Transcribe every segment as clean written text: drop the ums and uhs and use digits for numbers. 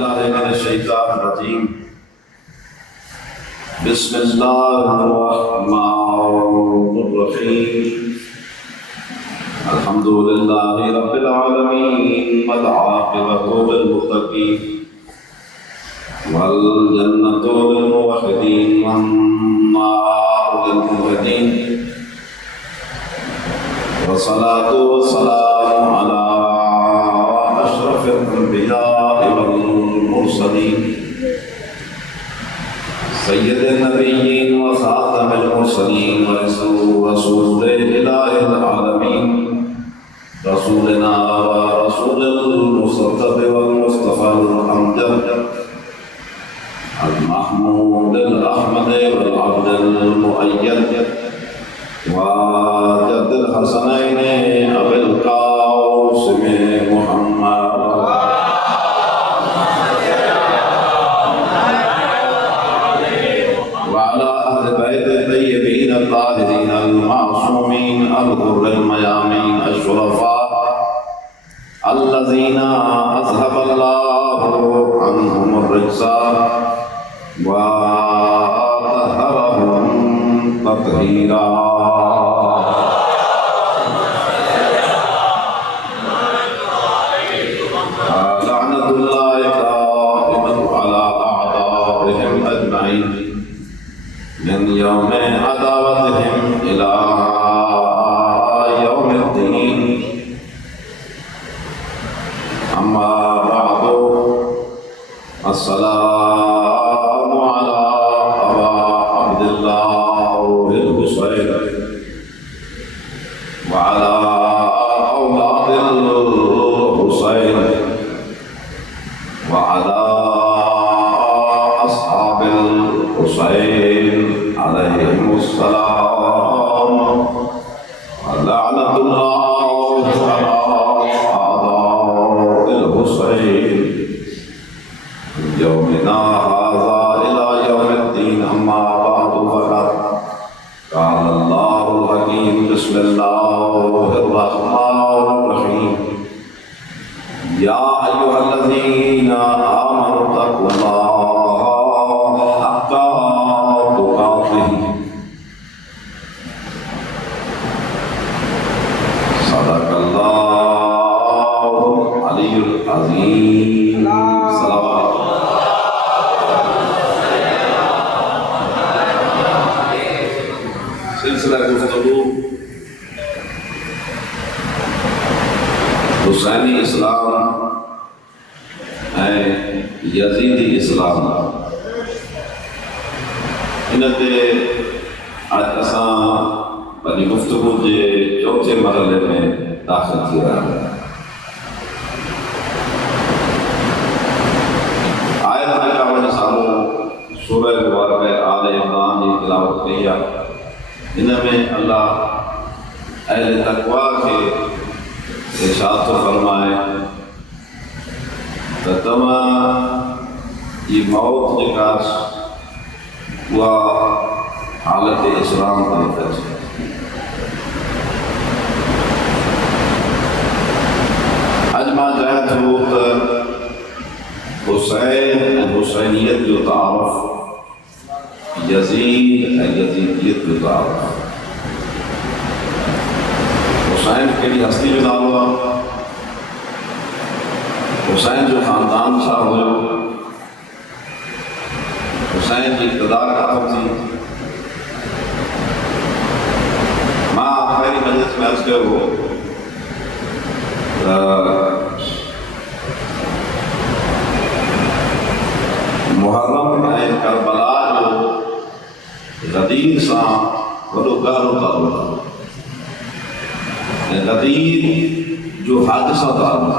باللہ من الشیطان الرجیم بسم اللہ الرحمن الرحیم الحمد للہ رب العالمین والعاقبۃ للمتقین والجنۃ للموحدین والنار للموحدین والصلاة والسلام علی اشرف الانبیاء والمرسلین سید النبیین وخاتم المرسلین ورسول الہ العالمین رسولنا ورسول المصطفى والمصطفى الامجد المحمود الاحمد والعبد المؤید وجد الحسنین ابی القاسم محمد وعلى اہل بیت الطیبین الطاہرین المعصومین الغر الميامین الشرفاء الذین اذهب اللہ عنهم الرجس وطهرهم تطہیرا لعنة الله دائمة على أعدائهم أجمعين من يوم عداوتهم إلى يوم الدين أما بعد السلام على أبا عبد الله الحسين وعلى أولاد الحسين وعلى أصحاب الحسين عليهم السلام ولعنة الله على أعداء الحسين من يومنا هذا إلى يوم الدين أما بعد فقد قال الله الحكيم بسم الله الرحمن الرحيم يا أيها الذين آمنوا اتقوا الله حق تقاته صدق الله العلي العظيم صلوات سلسلہ گفتگو حسینی اسلام یزیدی اسلام انتے آج اساں پنی گفتگو کے چوتھے مرحلے میں داخل تھی رہا ہے آیت میں کاوڑ سامو سورہ مبارکہ آل عمران کی تلاوت کیا ان میں اللہ اہل تقوی کے ارشاد تو فرمائے تمام یہ موت کے کاش ہوا حالت اسلام کا نتج اجمع جائے تو حسین حسینیت جو تعارف یزید یزیدیت جو تعارف حسین کے لیے ہستی جو نالو حسین جو خاندان سا ہوئے حسین کی اقتدار ختم تھی ماں آخری مجلس میں عرض کرو محرم کربلا جو غدیر سا وڈو گہرو تعلق غدیر جو حادثہ تعلق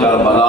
کربلا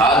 حج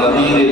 غدیر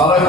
فرق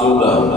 14।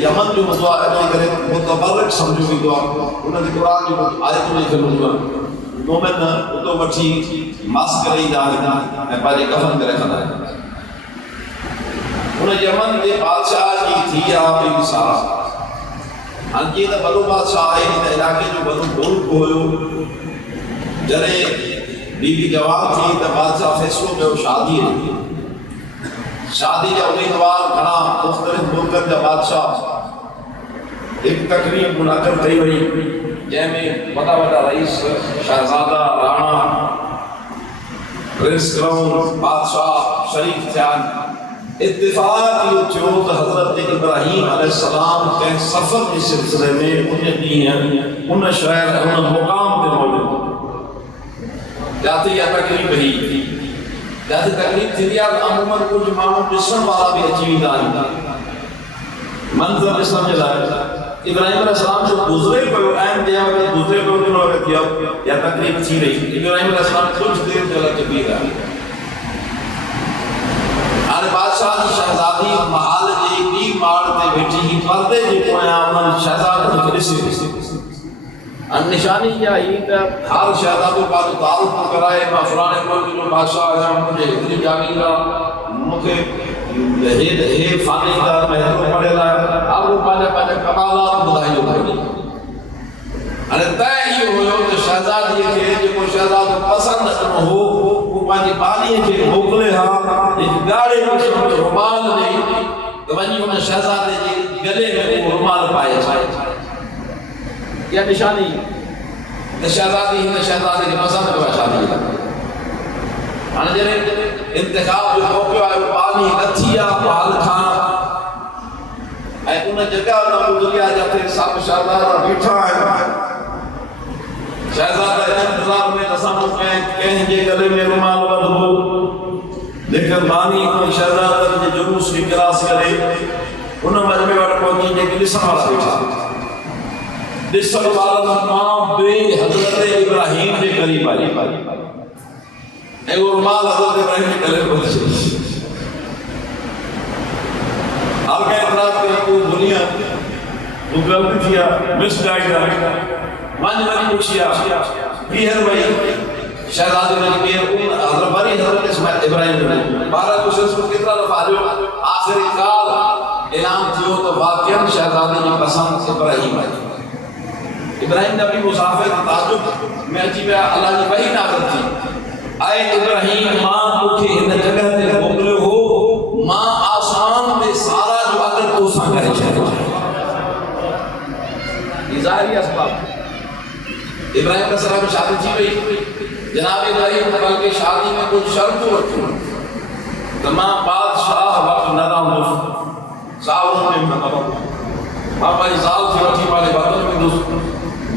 یمن جو موضوع ہے کرے متبرک سمجھو بھی دعا انہوں نے قرآن جو آیت میں کھلو مومن اتو وٹھی ماس کرے جا ہے پاجے کفن کرے کھڑا ہے انہیں یمن کے بادشاہ کی تھی آپ ایک سارا انجی دا بلو بادشاہ ہے ان علاقے جو بلو ملک ہوئے جرے بی بی جوان تھی تو بادشاہ فیصلوں میں وہ شادی ہے شادی کا امیدوار کھڑا مختلف ملکن کا بادشاہ ایک تقریب منعقد کری ہوئی جے میں بڑا بڑا رئیس شہزادہ رانا پرنس کراؤن بادشاہ شریف تھیان اتفاق یہ چوت حضرت ابراہیم علیہ السلام کے سفر کے سلسلے میں انہیں دی ہیں انہیں شہر انہیں مقام پہ موجود جاتے یا تقریب ہی جاتے تقریب تھی دیا عموماً کچھ مانو جسم والا بھی اچھی دانی منظر اسلام جلائے ابراہیم علیہ السلام جو گزرے کوئی اہم دیا ہوئے گزرے کوئی دنوں ہوئے کیا یا تقریب تھی رہی ابراہیم علیہ السلام کچھ دیر جلہ کبیر آئی آنے بادشاہ کی شہزادی محال جی بھی مارتے بیٹھی ہی پردے جی کوئی آمن شہزادی کی کلیسی ان نشانی کیا ہی کہ ہر شہزادوں کا جو تعلق کرائے میں فلانے کو جو بادشاہ ہے مجھے اتنی جاگی گا مجھے یہ فانی کا محضور پڑے لائے اب وہ پہلے کمالات بدائی جو بھائی انہیں تائے ہی ہوئے کہ شہزادی کے جو کوئی شہزاد پسند ہو وہ پانی پانی کے موکلے ہاں ایک گاڑے میں رومال نہیں تو ونی انہیں شہزادی کے گلے میں وہ رومال پائے چھائے یہ نشانی شہزادی ہی شہزادی کے پسند ہوا شادی انہیں جنہیں انتخاب جو موقع آئے وہ پانی نتھیا پال کھانا اے انہیں جگہ نہ گزریا جاتے سب شہزادہ بیٹھا ہے شہزادہ انتظار میں نسانوں کہیں جے گلے میں رومال بند ہو لیکن بانی کوئی شہزادہ کے جلوس کی کلاس کرے انہیں مجمع والا پہنچی جے کہ لسن والا بیٹھا لسن والا ماں بے حضرت ابراہیم کے قریب آئی اے وہ رومال حضرت ابراہیم کے قریب پہنچے آپ کا اعتراض کریں کوئی دنیا وہ غلطی کیا مس ڈائٹ مانی پوچھیا بیہر بھائی شہزادی نے کہ حضرت باری حضرت اسماعیل ابراہیم نے 12 کچھ کو کتنا دفعہ جو آخری کال اعلان کیو تو واقعا شہزادی کی پسند ابراہیم آئی ابراہیم نبی مسافر تعجب میں عجیب اللہ کی وحی نازل تھی اے ابراہیم ماں کو کہ ان جگہ تے موکلے ہو ماں آسمان میں سارا جو اگر تو سا کرے چاہے ظاہری اسباب ابراہیم علیہ السلام شادی تھی ہوئی جناب ابراہیم بلکہ شادی میں کچھ شرط رکھوں تمام بادشاہ وقت نظام دوست ساوروں میں مطلب ہماری سال تھی وقتی والے باتوں میں دوست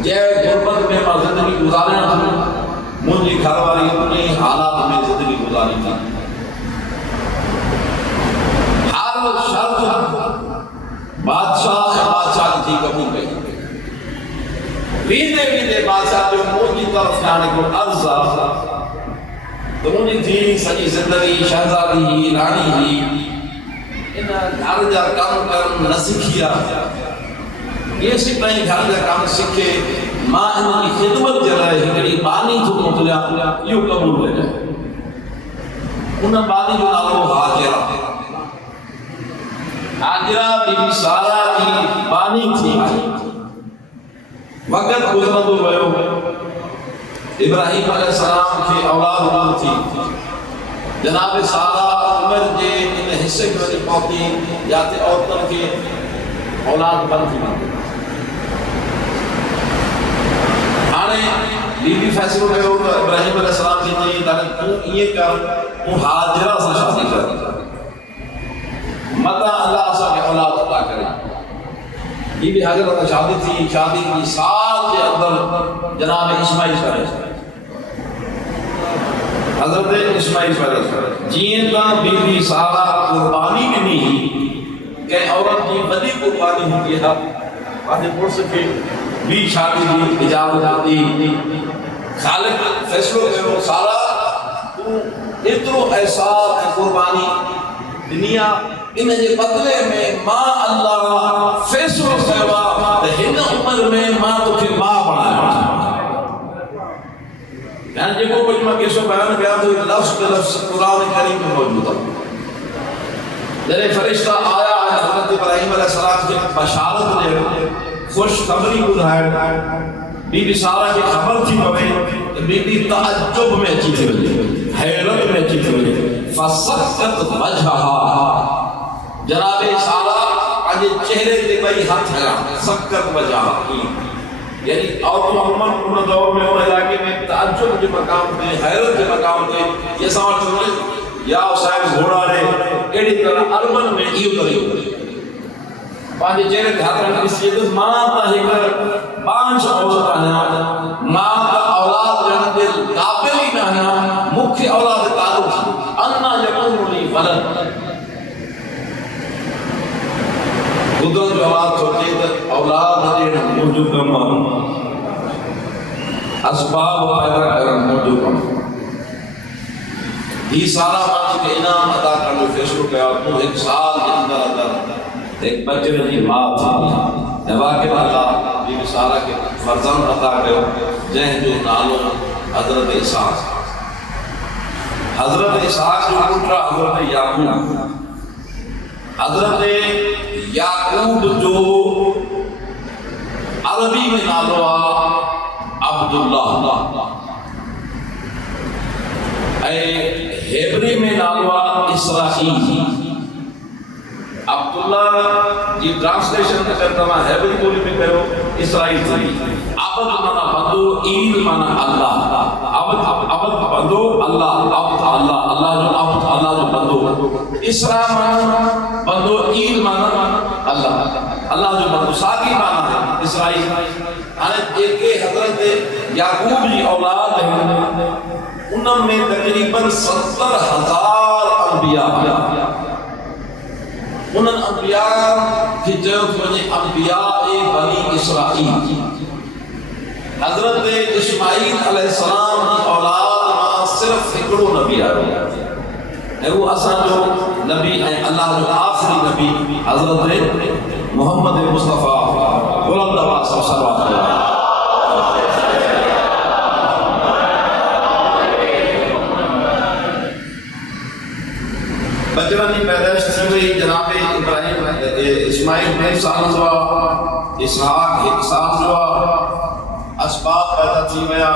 جے غربت میں ماں زندگی گزارنا تھی مجھے گھر والی اپنی حالات میں زندگی گزاری تھی ہر شرط بادشاہ کی تھی قبول گئی ویدے بادشاہ جو موجی طرف جانے کو عرض آتا تو مجھے تھی سجی زندگی شہزادی ہی رانی ہی انہیں گھر جا کام کرن نہ سکھیا یہ سی پہیں گھر جا کام سکھے ماں انہیں کی خدمت جلائے ہکڑی بانی تو مطلع یوں قبول لے جائے انہیں بانی جو نالو حاجرہ بی بی سارا کی بانی تھی وقت گزرندو ویو ابراہیم علیہ السلام کی اولاد نہ تھی جناب سارا عمر جے ان حصے کی وجہ پہنچی جاتے عورتوں کے اولاد بند تھی آنے بی بی فیصلوں میں ابراہیم علیہ السلام کی جی تاکہ تو یہ کر تو حاجرہ سے شادی کر مطا اللہ سا کے اولاد عطا کرے یہ بھی حضرت شادی تھی شادی کی سال کے اندر جناب اسماعیل کرے حضرت اسماعیل کرے جین کا بی بی سارا قربانی کی نہیں کہ عورت کی بڑی قربانی ہوتی ہے آدھے پڑھ سکے بھی شادی کی اجازت آتی خالق فیصلوں کرو سارا تو اترو احساس قربانی دنیا ان جے بدلے میں ماں اللہ فیصلو کیو تے ہن عمر میں ماں تو کے ماں بنایا یعنی جے کو کچھ میں کیسو بیان کیا تو لفظ بے لفظ قرآن کریم میں موجود ہے جڑے فرشتہ آیا ہے حضرت ابراہیم علیہ السلام کی بشارت دے خوشخبری ٻڌائڻ بی بی سارا کی خبر تھی پوے بی بی تعجب میں اچھی تھی وجہ حیرت میں اچھی تھی وجہ فسقط وجہہا جناب سارا پنجے چہرے تے بئی ہاتھ ہلا سقط وجہہا یعنی اور محمد ان دور میں ان علاقے میں تعجب کے مقام تے حیرت کے مقام تے یہ سمجھ یا صاحب گھوڑا نے ایڑی طرح ارمن میں ایو طریقہ پانچ چہرے تے ہاتھ رکھ کسی یہ ماں تا ہکر پانچ عورت آنا ماں تا اولاد جن دل قابل ہی نہ ہے مکھی اولاد تعلق انا یکون لی ولد قدرت جو اولاد چھوٹی تو اولاد دینا موجود کم اسباب پیدا کرنا موجود کم یہ سارا مانچ کے انعام عطا کرنے فیصلو کیا تو ایک سال کے اندر اندر ایک بچے کی ماں تھی واقع اللہ بی بی سارا کے فرزند عطا کرو جن جو نالو حضرت اسحاق حضرت اسحاق جو پٹرا حضرت یعقوب حضرت یعقوب جو عربی میں نالو عبداللہ اے ہیبری میں نالو اسرائیل عبداللہ جی ٹرانسلیشن کرتا ہوں ہیبری بولی میں کرو اسرائیل تھی عبد مانا بندو عید مانا اللہ عبد بندو اللہ عبد اللہ اللہ جو عبد اللہ جو بندو اسرا مانا بندو عید مانا اللہ اللہ جو بندو ساقی مانا اسرائیل ایک حضرت یعقوب جی اولاد ہیں انہوں میں تقریباً 70,000 انبیاء انہوں انبیاء کی جوت بنی انبیاء بنی اسرائیل حضرت اسماعیل علیہ السلام کی اولاد میں صرف ایکڑو نبی آئے وہ اساں جو نبی ہیں اللہ جو آخری نبی حضرت محمد مصطفیٰ بلند آواز سے صلوات اللہ بچران کی پیدائش تھی ہوئی جناب ابراہیم اسماعیل میں سال ہوا اسحاق ایک سال ہوا اسباب پیدا تھی گیا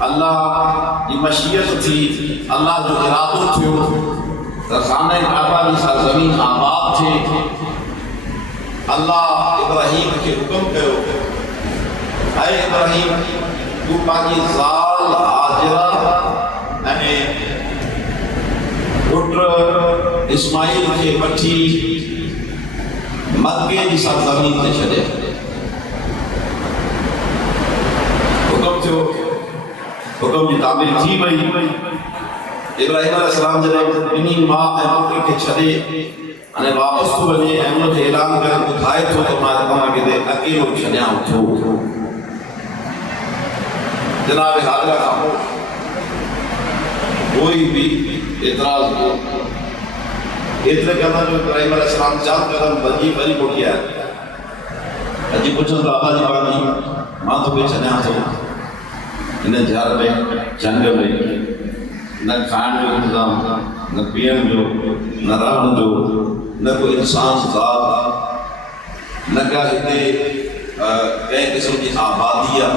اللہ کی مشیت تھی اللہ جو ارادو تھے خانہ کعبہ کی سرزمین آباد تھے اللہ ابراہیم کے حکم کرو اے ابراہیم تو پاکی زال حاجرہ پٹر اسماعیل کے پٹھی مکے کی سرزمین تے چھڈے حکم تھو حکم کی تعبیر تھی وئی ابراہیم علیہ السلام جب انہی ماں مکے کے چھڈے انے واپس تو ونے احمد اعلان کر بتھائے تو تمہارے کما کے دے اکیلو چھڈیا اٹھو جناب حاضرہ خاموش کوئی بھی اعتراض کو اتنے کہنا جو ابراہیم علیہ السلام چاند قدم بجی بری کو کیا ہے اجی پوچھن تو آبا جی بانی ماں تو کوئی چھنیا تو انہیں جھار میں جنگ میں نہ کھان جو انتظام نہ پین جو نہ رہن جو نہ کوئی انسان ذات نہ کہتے کئی قسم کی آبادیاں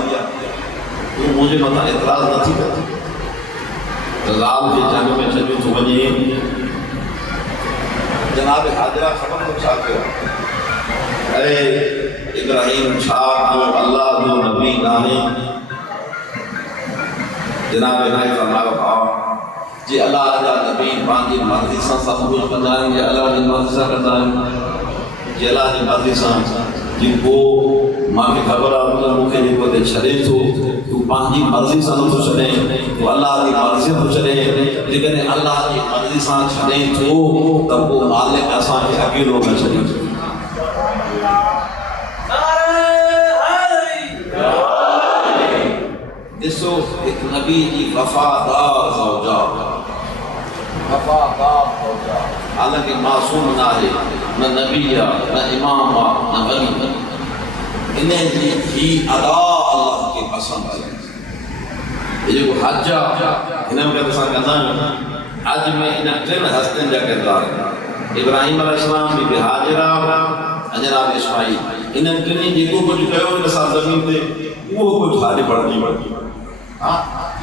تو مجھے مطلب اعتراض نہ تھی کرتی رضال کے جنگ میں چھجو تو بنی جناب حاضرہ خبر کو چاہتے ہو اے ابراہیم چھاک جو اللہ جو نبی نانے جناب ابراہیم فرمایا بھاؤ جی اللہ علیہ نبی باندھی مرضی سان سب کچھ بنائیں گے اللہ علیہ مرضی سان کرتائیں جی اللہ علیہ مرضی سان جن کو ماں کی خبر آتا مکھے جن کو دے چھڑے تو پانچی مرضی سان تو چھڑے تو اللہ علیہ مرضی تو چھڑے لیکن اللہ علیہ مرضی سان چھڑے تو تب وہ مالک ایسا کہ اکیلوں میں چھڑے اسو ایک نبی کی وفادار زوجہ حالانکہ معصوم نہ ہے، نہ نبی نہ امام نہ ولی، انہیں ہی ادا اللہ کے پسند آئی۔ یہ جو حج انہیں کا پسند کرنا ہے، حج میں انہیں تین ہستن جا کردار ہے، ابراہیم علیہ السلام بھی حاجرہ جناب اسماعیل، انہیں تینی جیکو کچھ کہو ان ساتھ زمین تے وہ کچھ حالی پڑھنی پڑھنی۔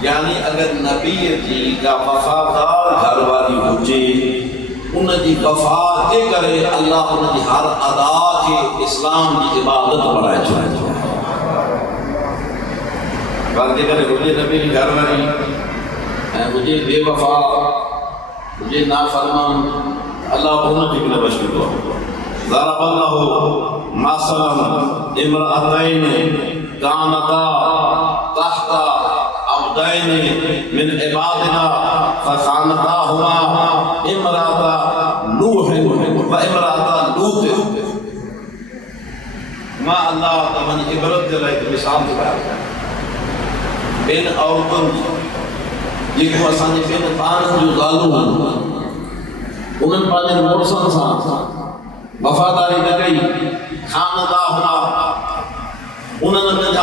یعنی اگر نبی جی کا وفادار گھر والی ہوجے، ان کی وفا کے کرے اللہ ان کی ہر ادا کے اسلام کی عبادت بڑھائے چھوڑے۔ بات کے کرے ہوجے نبی کی گھر والی، مجھے بے وفا، مجھے نافرمان، اللہ انہوں کی بنا بشکر دعا۔ ضرب اللہ مثلا امرأتین کانتا تحت عبدین من عبادنا فخانتاہما امرأة نوح و امرأة لوط۔ ما اللہ تمہیں عبرت دلائے تو مثال دکھایا بین عورتوں جن کو اسانے بین پانن جو ظالم ہیں، انہوں پانن مرسن سان وفاداری نہ گئی، خانداہما انہوں نے جا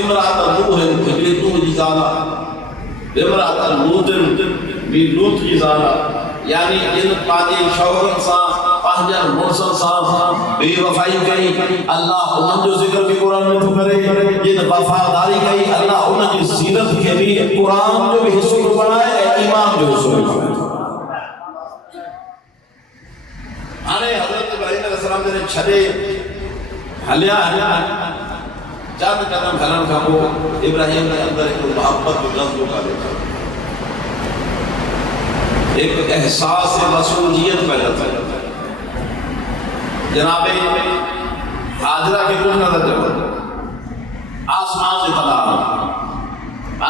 امرأة نوح بجلی نوح جی زالا، امرأة لوط بھی لوط جی زالا، یعنی ان پانچ شوہرن سان پانچ مرسل سان بے وفائی گئی، اللہ انہوں جو ذکر بھی قرآن میں تو کرے، جن وفاداری گئی اللہ انہوں کی سیرت کے بھی قرآن جو بھی حصوں کو بنائے، امام جو حصوں کو بنائے۔ آنے حضرت ابراہیم علیہ السلام نے چھڑے حلیا چند قدم کھلن کا وہ ابراہیم نے اندر ایک محبت و جذب کا دیکھا، ایک احساس مسئولیت پیدا تھا۔ جناب حاجرہ کے کچھ نظر جب آسمان سے طلع،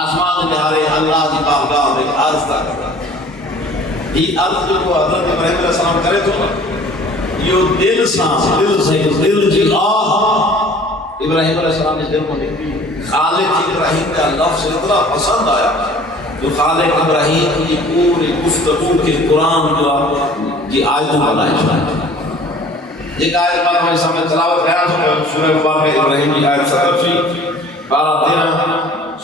آسمان سے نہارے اللہ کی بارگاہ میں ایک عرض تھا کرتا، یہ عرض جو کو حضرت ابراہیم علیہ السلام کرے تو یہ دل سے دل جی ابراہیم علیہ السلام نے دل کو نکلی، خالق ابراہیم کا لفظ اتنا پسند آیا جو خالق ابراہیم کی پوری گفتگو کے قرآن کی آیتوں بنائے چھائے۔ ایک آیت بار میں سامنے تلاوت خیال ہوں، سورہ مبارکہ ابراہیم کی آیت 12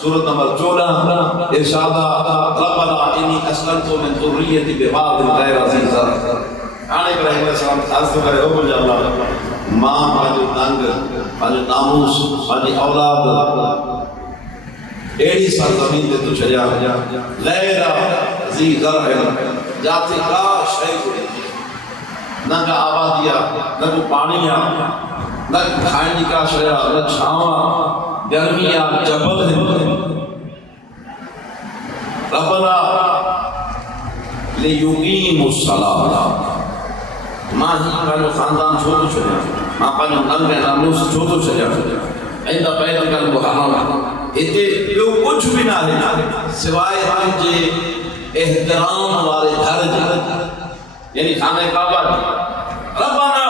سورت نمبر 14 ارشادہ ربنا انی اسلمت من ذریتی بواد غیر ذی زرع۔ آنے ابراہیم علیہ السلام عرض تو کرے، او مجھے اللہ ماں ماجو تنگ ماجو ناموس ماجی اولاد ایڑی سرزمین دے تو چھجا غیر ذی زرع، جاتے کا شئی ہوئے، نہ کا آبادیا، نہ کو پانیا، نہ کھائنی کا شیا، نہ چھاواں، گرمیا، جبل ہے۔ ربنا لیقیم الصلاۃ، ماں ہی پانو خاندان چھوٹو چھوڑا، ماں پانو ننگ ناموس چھوٹو چھوڑا، ایندہ بیت کا محرم، اتے جو کچھ بھی نہ ہے سوائے تجھے احترام والے گھر جا، یعنی خانہ کعبہ۔ ربنا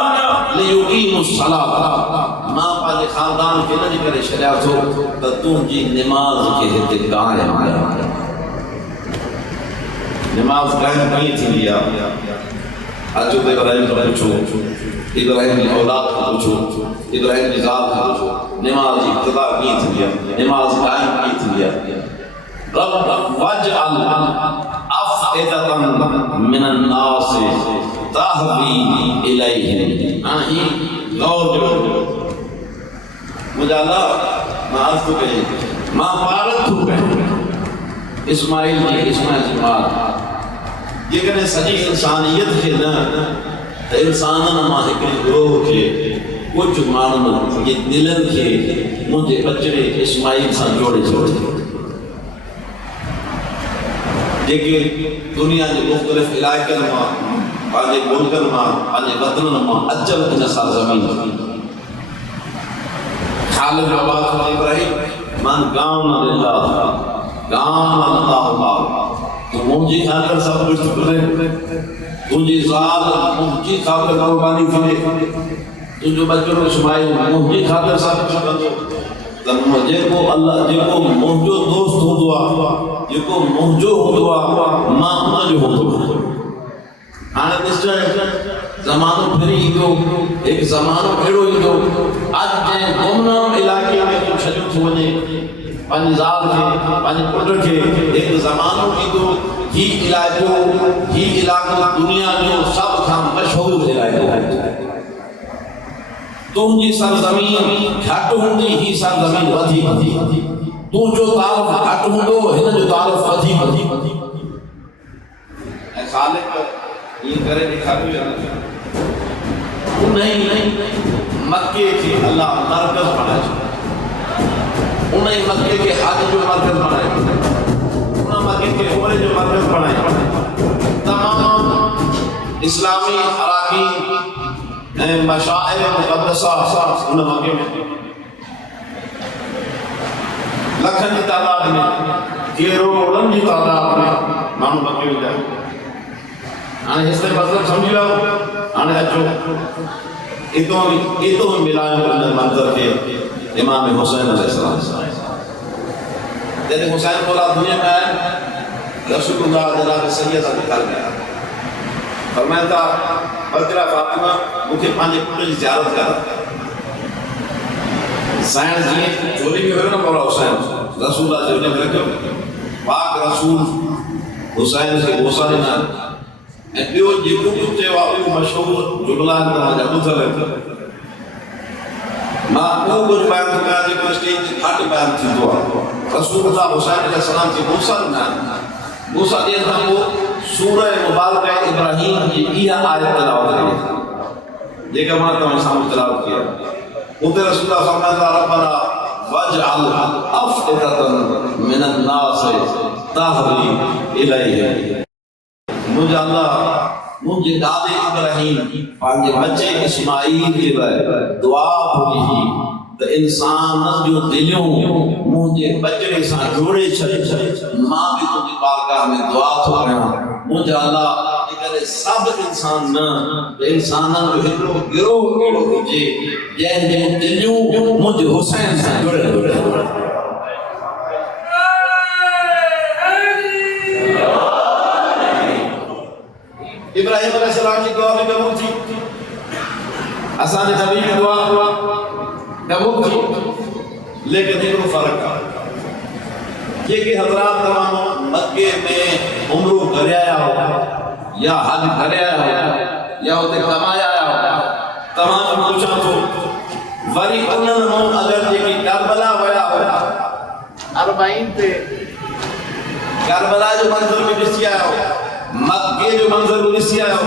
لیقیم الصلاۃ، ماں پانچ خاندان کے نہ کرے شریع تو تم جی نماز کے ہتے قائم ہے، نماز قائم نہیں تھی لیا۔ آج تو ابراہیم کو پوچھو، ابراہیم کی اولاد کو پوچھو، ابراہیم کی ذات کو پوچھو، نماز ابتدا کی تھی لیا، نماز قائم کی تھی لیا۔ رب واجعل افئدۃ من الناس تہوی الیہم، آہی غور جو مجھے اللہ معاذ تو کہے ماں پارت تو کہے اسماعیل کی بات یہ کہنے سجی انسانیت کے نا انساناں ماں ایک گروہ کے کچھ مانن یہ دلن کے مجھے بچڑے اسماعیل سان جوڑے کہ دنیا کے مختلف علاقے میں پانچے ملکن میں پانچے وطنن میں اجل کی نسل زمین خالد آباد ابراہیم من گاؤں اللہ گاؤں اللہ تو مجھے خاطر سب کچھ کرے، تجھے ذات مجھے خاطر قربانی کرے، تجھے بچوں اسماعیل مجھے خاطر سب کچھ کرے، مجھے کو اللہ جے کو مجھو دوست ہو دعا، جے کو مجھو ہو دعا، ماں مجھو ہو دعا۔ ہاں ڈسٹر زمانو پھری دو ایک زمانو پھرو دو آج جائیں گمنام علاقے میں تو چھجو چھونے پانی زال کے پانی پٹر کے ایک زمانو کی دو ہی علاقوں دنیا جو سب کھام مشہور علاقوں تم جی سرزمین گھٹ ہوندی ہی سرزمین ودھی تو جو تعارف گھٹ ہوندو ہن جو تعارف ودھی اے خالق یہ کرے دکھاوی نہیں مکے کے اللہ مرکز بنائے انہیں مکے کے حج جو مرکز بنائے انہیں مکے کے عمرے جو مرکز بنائے تمام اسلامی اراکین مشاعر مقدسہ انہیں مکے میں لکھن کی تعداد میں کروڑن کی تعداد میں مانو مکے میں جائے آنے اس نے مطلب سمجھ لاؤ آنے اچھو اتو ملائے اندر منظر کے امام حسین علیہ السلام جیسے حسین بولا دنیا میں آئے رسول اللہ جناب سید سے نکال گیا فرمایا تھا بکرہ فاطمہ مجھے پانچے پوٹے کی زیارت کر سائنس جی چوری بھی ہوئے نا بولا حسین رسول اللہ جو نے رکھو پاک رسول حسین سے غصہ دینا ایڈیو جیکو کتے واقعی مشہور جملہ اندر جب اتر لیتا ماں کو کچھ بیان تو کہا جی کوئی سٹیج ہٹ بیان تھی دعا رسول اللہ حسین علیہ السلام کی غصہ دینا غصہ دیا تھا وہ سورہ مبارکہ ابراہیم کی یہ آیت تلاوت کریں یہ کہ ہمارا تمہیں سامنے تلاوت کیا اتر رسول اللہ صلی اللہ علیہ وسلم ربنا وَاجْعَلْ أَفْئِدَةً مِنَ النَّاسِ تَهْوِي إِلَيْهِمْ مجھے اللہ مجھے دادے ابراہیم پانچے بچے اسماعیل کے بارے دعا پوری ہی تو انسان جو دلیوں مجھے بچے ساں جوڑے چھڑے ماں بھی تجھے بارگاہ میں دعا تو رہا مجھے اللہ کہ سب انسان نہ انسانوں جو ہکڑو گروہ ہوجے جن دلیوں مجھے حسین ساں جوڑے ابراہیم علیہ السلام کی دعا بھی قبول تھی آسان نبی کی دعا قبول تھی لیکن ایک فرق ہے یہ کہ حضرات تمام مکے میں عمرو کرے آیا ہو یا حج کرے آیا ہو یا ہوتے کمایا آیا ہو تمام پوچھا تو وری انہوں نے اگر یہ کہ کربلا ہویا ہو 40 پہ کربلا جو منظر میں جسی آیا ہو مکے جو منظر بنیسی آیا ہو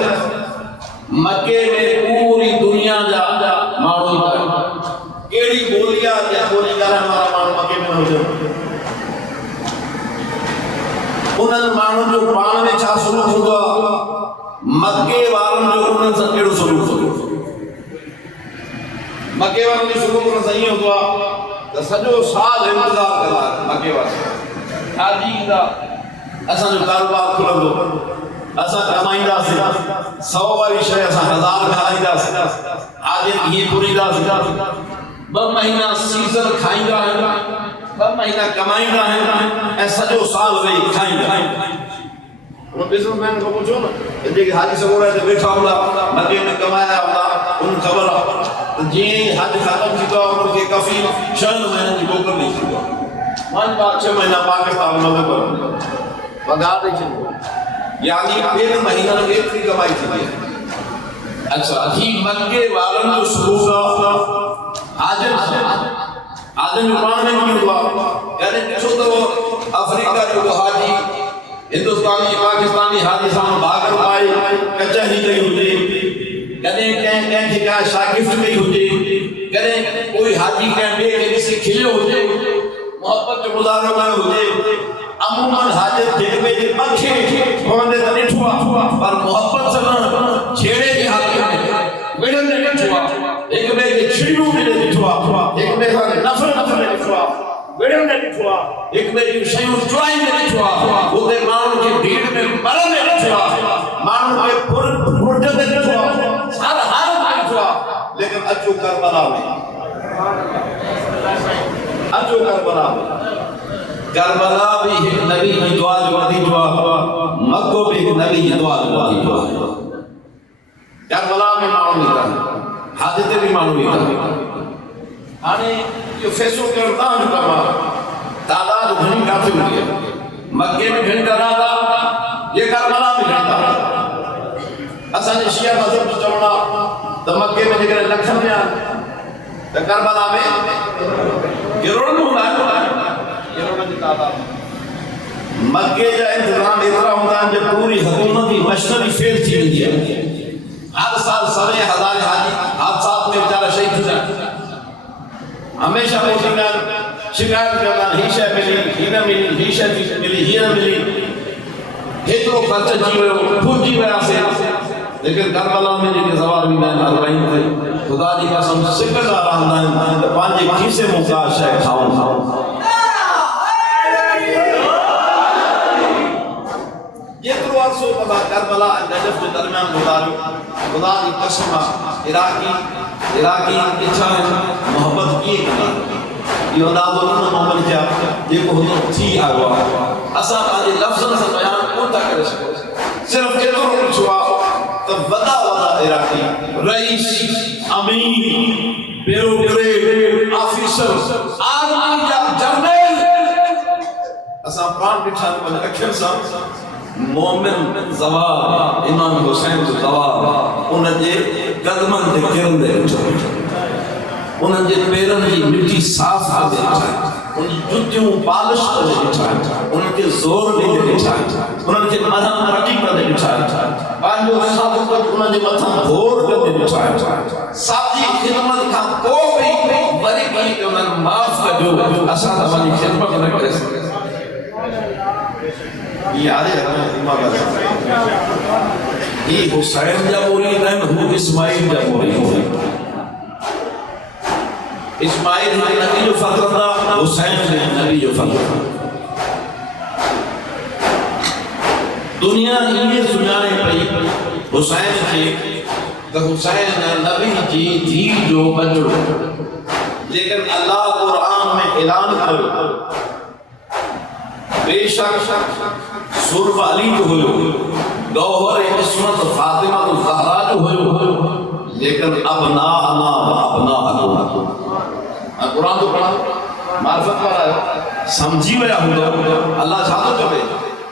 مکے میں پوری دنیا جا مارو کیڑی بولیا یا بولی گالا ہمارا مانو مکے میں ہو جائے انہوں مانو جو پان میں چھا سلوک ہوگا مکے والوں جو انہوں سے کیڑو سلوک ہوگا مکے والوں جو سلوک ہوگا صحیح ہوگا تو سجو سال انتظار کرا مکے والوں حاجی دا ایسا جو کاروبار کھلن دو ایسا کمائندہ سے 100 باری شے ایسا 1000 کھائندہ سے آج یہ پوری دا سے 2 مہینہ سیزن کھائندہ ہے 2 مہینہ کمائندہ ہے ایسا جو سال وہی کھائندہ انہوں بزنس مین کو پوچھو نا کہ حاجی سے بول رہے تھے بیٹھا ہوگا مکے میں کمایا ہوگا ان خبر جی حج ختم کی تو ان کے کفیل 6 مہینے کی بوکر نہیں چھوڑا 5 مہینہ پاکستان میں پر پگار نہیں چھوڑا یعنی 1 مہینہ میں اتنی کمائی تھی اچھا جی مکے والوں جو سلوک حاجم جو پان میں نہیں ہوا یعنی چھو تو افریقہ جو حاجی ہندوستانی پاکستانی حاجی سام بھاگر پائی کچہ ہی گئی ہوتی کہیں کی کیا شاگفت گئی ہوتی کہیں کوئی حاجی کہیں بے کہیں سے کھلے ہوتے محبت جو مظاہرہ میں ہوتے عموماً حاجت جن میں جن پنکھے ہوندے تو نہیں چھوا پر محبت سے چھیڑے کی حاجت ویڈن نے نہیں چھوا ایک میں کے چھڑیوں میں نہیں چھوا ایک میں کے نفرت میں نہیں چھوا ویڈن نے نہیں چھوا ایک میں کے شیوں چورائی میں نہیں چھوا ہوتے مانوں کے بھیڑ میں مرن میں نہیں چھوا مانوں کے پرجت میں نہیں چھوا ہر حالت میں نہیں چھوا لیکن اچھو کربلا میں اچھو کربلا میں کربلا بھی ایک نبی کی دعا جو دی دعا مکہ بھی ایک نبی کی دعا جو دی دعا کربلا میں مانو نہیں تھا حاجت بھی مانو نہیں تھا آنے یہ فیصلوں کے ارتان کما تعداد گھنی کافی ہوئی ہے مکے میں گھنی تعداد تھا یہ کربلا میں گھنی تعداد اصلا نے شیعہ مذہب کو چوڑا تو مکے میں جگہ لکھن میں آنے تو کربلا میں گروڑ میں ہونا ہے گروڑ کی تعداد مکے جا انتظام اتنا ہوتا ہے جب پوری حکومتی مشنری فیل تھی نہیں ہے ہر سال سوے ہزار حاجی حادثات میں بیچارہ شہید ہو جاتا ہمیشہ پوچھیں شکایت کرنا ہی شے ملی ہی نہ ملی ہی شے ملی ہی نہ ملی ہیترو خرچہ جیوے ہو پھول جیوے آسے لیکن کربلا میں جنہیں زوار بھی میں اربعین تھے خدا جی قسم سکر آ رہا ہے پانچے کھیسے مکاش ہے کھاؤں یہ تو عرصو پتا کربلا نجف کے درمیان گزارو خدا کی قسم عراقی اچھا ہے محبت کی یہ انداز ہونا محمد کیا یہ کو ہوتا تھی آگوا اسا پانچے لفظن سے بیان کون تا کرے سکو صرف کتوں چھوا تب ودا عراقی رئیس امیر بیروکریٹ آفیسر آرمی یا جرنیل اسا پان بٹھان کو اکھر سا مومن زوار امام حسین زوار انہاں دے قدمن تے گرن دے انہاں دے پیرن دی مٹی صاف کر دے ان جوتیوں پالش کر دے انہاں کے زور دے دے انہاں کے مدھم پٹی کر دے پانجو صاحب کو انہاں دے متھا گھور کر دے ساتھی خدمت کا کو بھی بڑی بڑی کہ انہاں معاف کر جو اساں ہماری خدمت نہ کرے یہ آدھے رہا ہے امام یہ حسین جا بولی نہیں ہو اسماعیل جا بولی ہوئی اسماعیل ہے نبی جو فضل تھا حسین ہے نبی جو فضل تھا دنیا یہ سنانے پئی حسین کی کہ حسین نبی جی تھی جو بجڑ لیکن اللہ قرآن میں اعلان کرو بے شک سرب علی جو ہوئے گوہر عصمت فاطمہ الزہرا جو ہوئے لیکن ابناءنا و ابناءکم قرآن تو پڑھا معرفت پر آئے سمجھی میں ہوں اللہ چاہتا چلے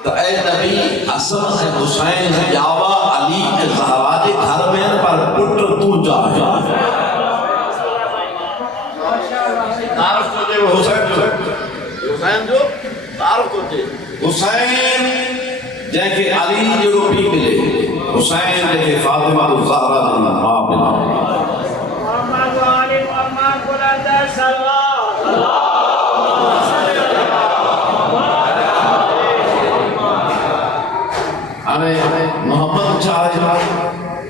تو اے نبی حسن حسین جاوا علی الزہرا کے گھر میں پر پٹر تو جا تعرف تو جو حسین جو تعرف تو جے حسین جائے کہ علی جو روپی ملے حسین جائے کہ فاطمہ الزہرا جنہ ماں ملا محمد و علی محمد بلند سلام ہمیں محمد چاہے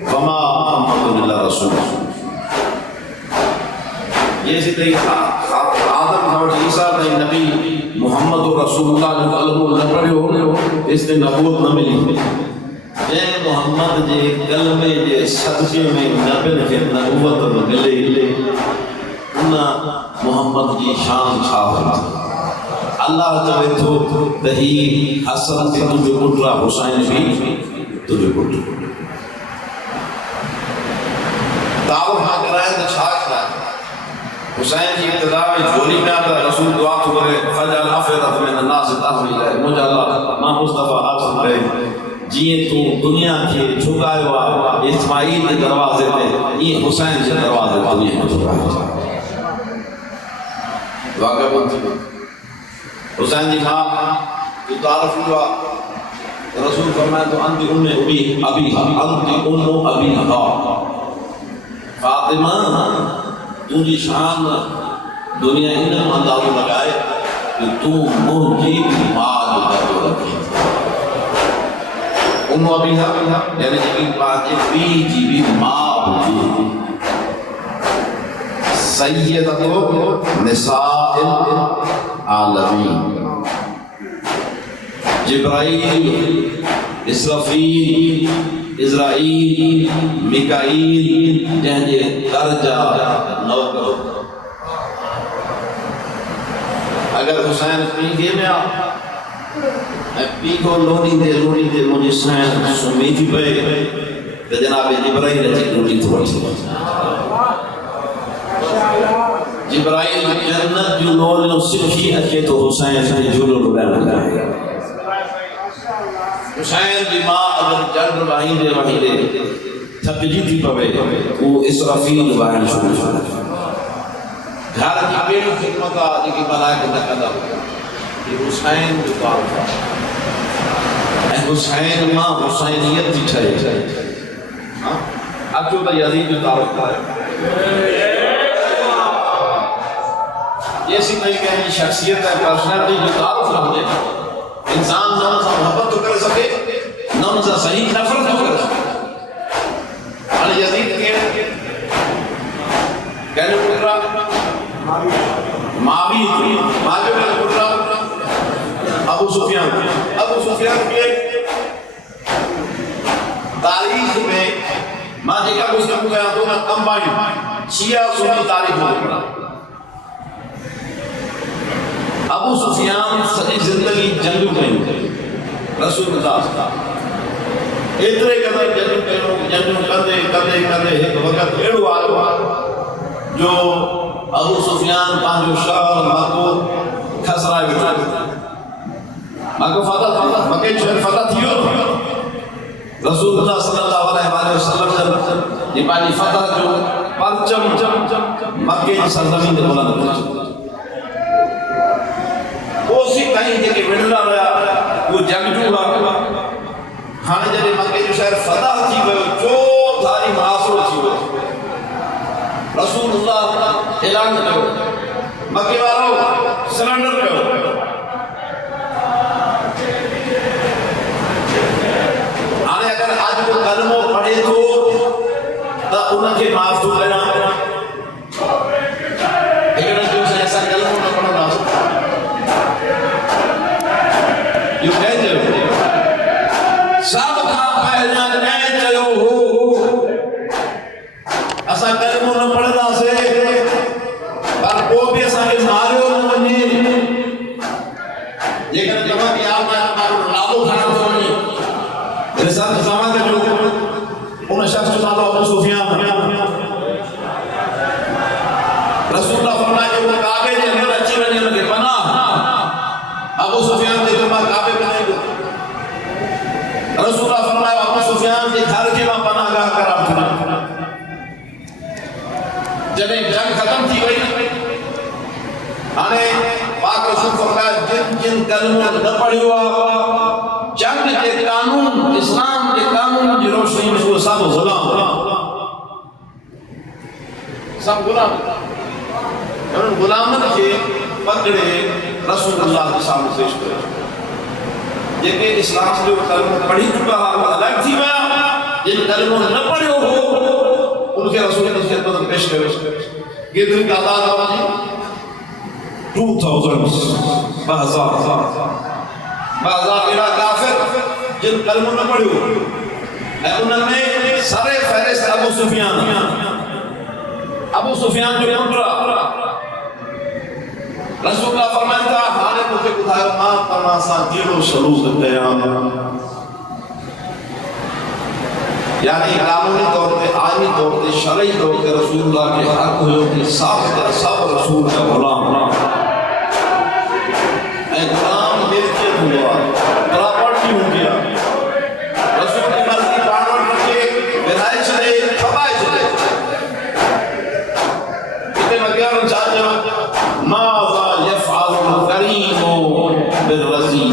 وما محمد اللہ رسول یہ سی تھی آدم اور عیسیٰ نے نبی محمد رسول اللہ جو قلب نہ پڑھے ہو اس نے نبوت نہ ملی جے محمد جے کلمے جے صدقے میں نبی کے نبوت ملے انہاں محمد کی شان چھاپ اللہ چاہے تو دہی حسن سے تجھے پٹرا حسین بھی تجھے پٹرا تعاون ہاں کرائے تو چھاک کرائے حسین کی ابتدا میں جھولی میں آتا رسول دعا تو کرے فجعل افئدۃ من الناس تهوی الیہ مجھے اللہ ماں مصطفیٰ حاصل کرے جیے تو دنیا کے جھکائے ہوا اسماعیل کے دروازے پہ یہ حسین کے دروازے پہ دنیا میں جھکائے واقعہ بنتی حسین جی ماں جو تعارف ہوا رسول فرمائے تو انتی ام ابی فاطمہ تجھے شان دنیا ہی نہ اندازہ لگائے کہ تو مجھے ماں جو درد رکھی ابی یعنی جی بات پی جی بھی ماں ہوتی سیدۃ نساء العالمین جبرائیل اسرافیل اسرائیل میکائیل جہاں درجہ نو کرو اگر حسین پی میں آ پی کو لونی دے مجھے سین سمیتی پہ تو جناب جبرائیل اچھی روٹی تھوڑی سی جبرائیل جنت جو لول نو سکھی اچھے تو حسین سے جھولو لگا لگا حسین بھی ماں اگر جنگ وحی دے تھک جی تھی پوے وہ اسرافیل وحی شروع شروع گھر کی بیڑی خدمت آجی کی ملائک تکدہ یہ حسین جو تعارف ہے حسین ماں حسینیت تھی چھائے اب جو تا یزید جو تعارف ہے یہ سی نہیں کہیں شخصیت ہے پرسنالٹی جو تعارف نہ دے انسان نہ سے محبت تو کر سکے نہ سے صحیح نفرت تو کر سکے علی یزید کے کہنے پترا معاوی معاوی کہنے پترا ابو سفیان کے تاریخ میں ماں جگہ اس نے کہا تو نہ کمبائن شیعہ سنی تاریخ میں پڑھا ابو سفیان سجی زندگی جنگ کہیں رسول اللہ صلی اللہ اترے قدر جنگ کردے ایک وقت ایڑو آلو جو ابو سفیان پانچو شہر مکو کھسرائے بٹھا مکو مکہ شہر فتح تھیو رسول اللہ صلی اللہ علیہ وسلم یہ پانی فتح جو پرچم مکہ سرزمین دے بلند پہنچ اسی کہیں جے کہ وڑلا رہا وہ جنگ جو رہا ہانے جڑے مکے جو شہر فتح تھی وہ جو دھاری محاصرو تھی وہ رسول اللہ اعلان کرو مکے والوں سرنڈر کرو ہانے اگر آج کو کلموں پڑھے تو انہوں کے معاف تو کرنا لیکن جو سے ایسا کلموں نہ پڑھنا جو کہتے ہو سب کا پہلا کہتے ہو ایسا کلموں نہ پڑھنا سے پر وہ بھی ایسا کہ مارے ہو نمانی لیکن جب کہ آپ نے ہمارے لابو کھانا تو نہیں رسالت زمان کا جو انہیں شخص کو نالو ابو سفیان رسول اللہ فرمائے کہ وہ کعبے کے اندر اچھی رہنے لگے پناہ ابو سفیان کے جمعہ کعبے میں نہیں گئے رسول اللہ فرمائے ابو سفیان کے گھر کے وہاں پناہ گاہ کرام تھا جب ایک جنگ ختم تھی گئی آنے پاک رسول فرمائے جن جن کلموں نہ پڑھی ہوا جنگ کے قانون اسلام کے قانون کی روشنی میں وہ سب غلام سب غلام ان غلامت کے پکڑے رسول اللہ کے سامنے پیش کرے یہ کہ اسلام جو کلموں پڑھی چکا وہ الگ تھی میں جن کلموں نہ پڑھے ہو ان کے رسول کی خدمت پیش کرے کتنی تعداد آبادی 2000 بازار میرا کافر جن کلموں نہ پڑھی ہو انہوں میں سارے فہرست ابو سفیان جو پترا رسول اللہ فرمائے تھا ہانے مجھے کتھائے ماں تماسا دیلو شروع قیام یعنی قانونی طور پہ آئینی طور پہ شرعی طور پہ رسول اللہ کے حق ہوئے کہ سب رسول کا غلام اے غلام ملکیت ہوا پراپرٹی ہو گیا رسول کی مرضی پاڑوٹ رکھے بنائے چلے خبائے چلے کتے مکیان چاہتے ہیں ماذا یفعل الکریم بالرزیل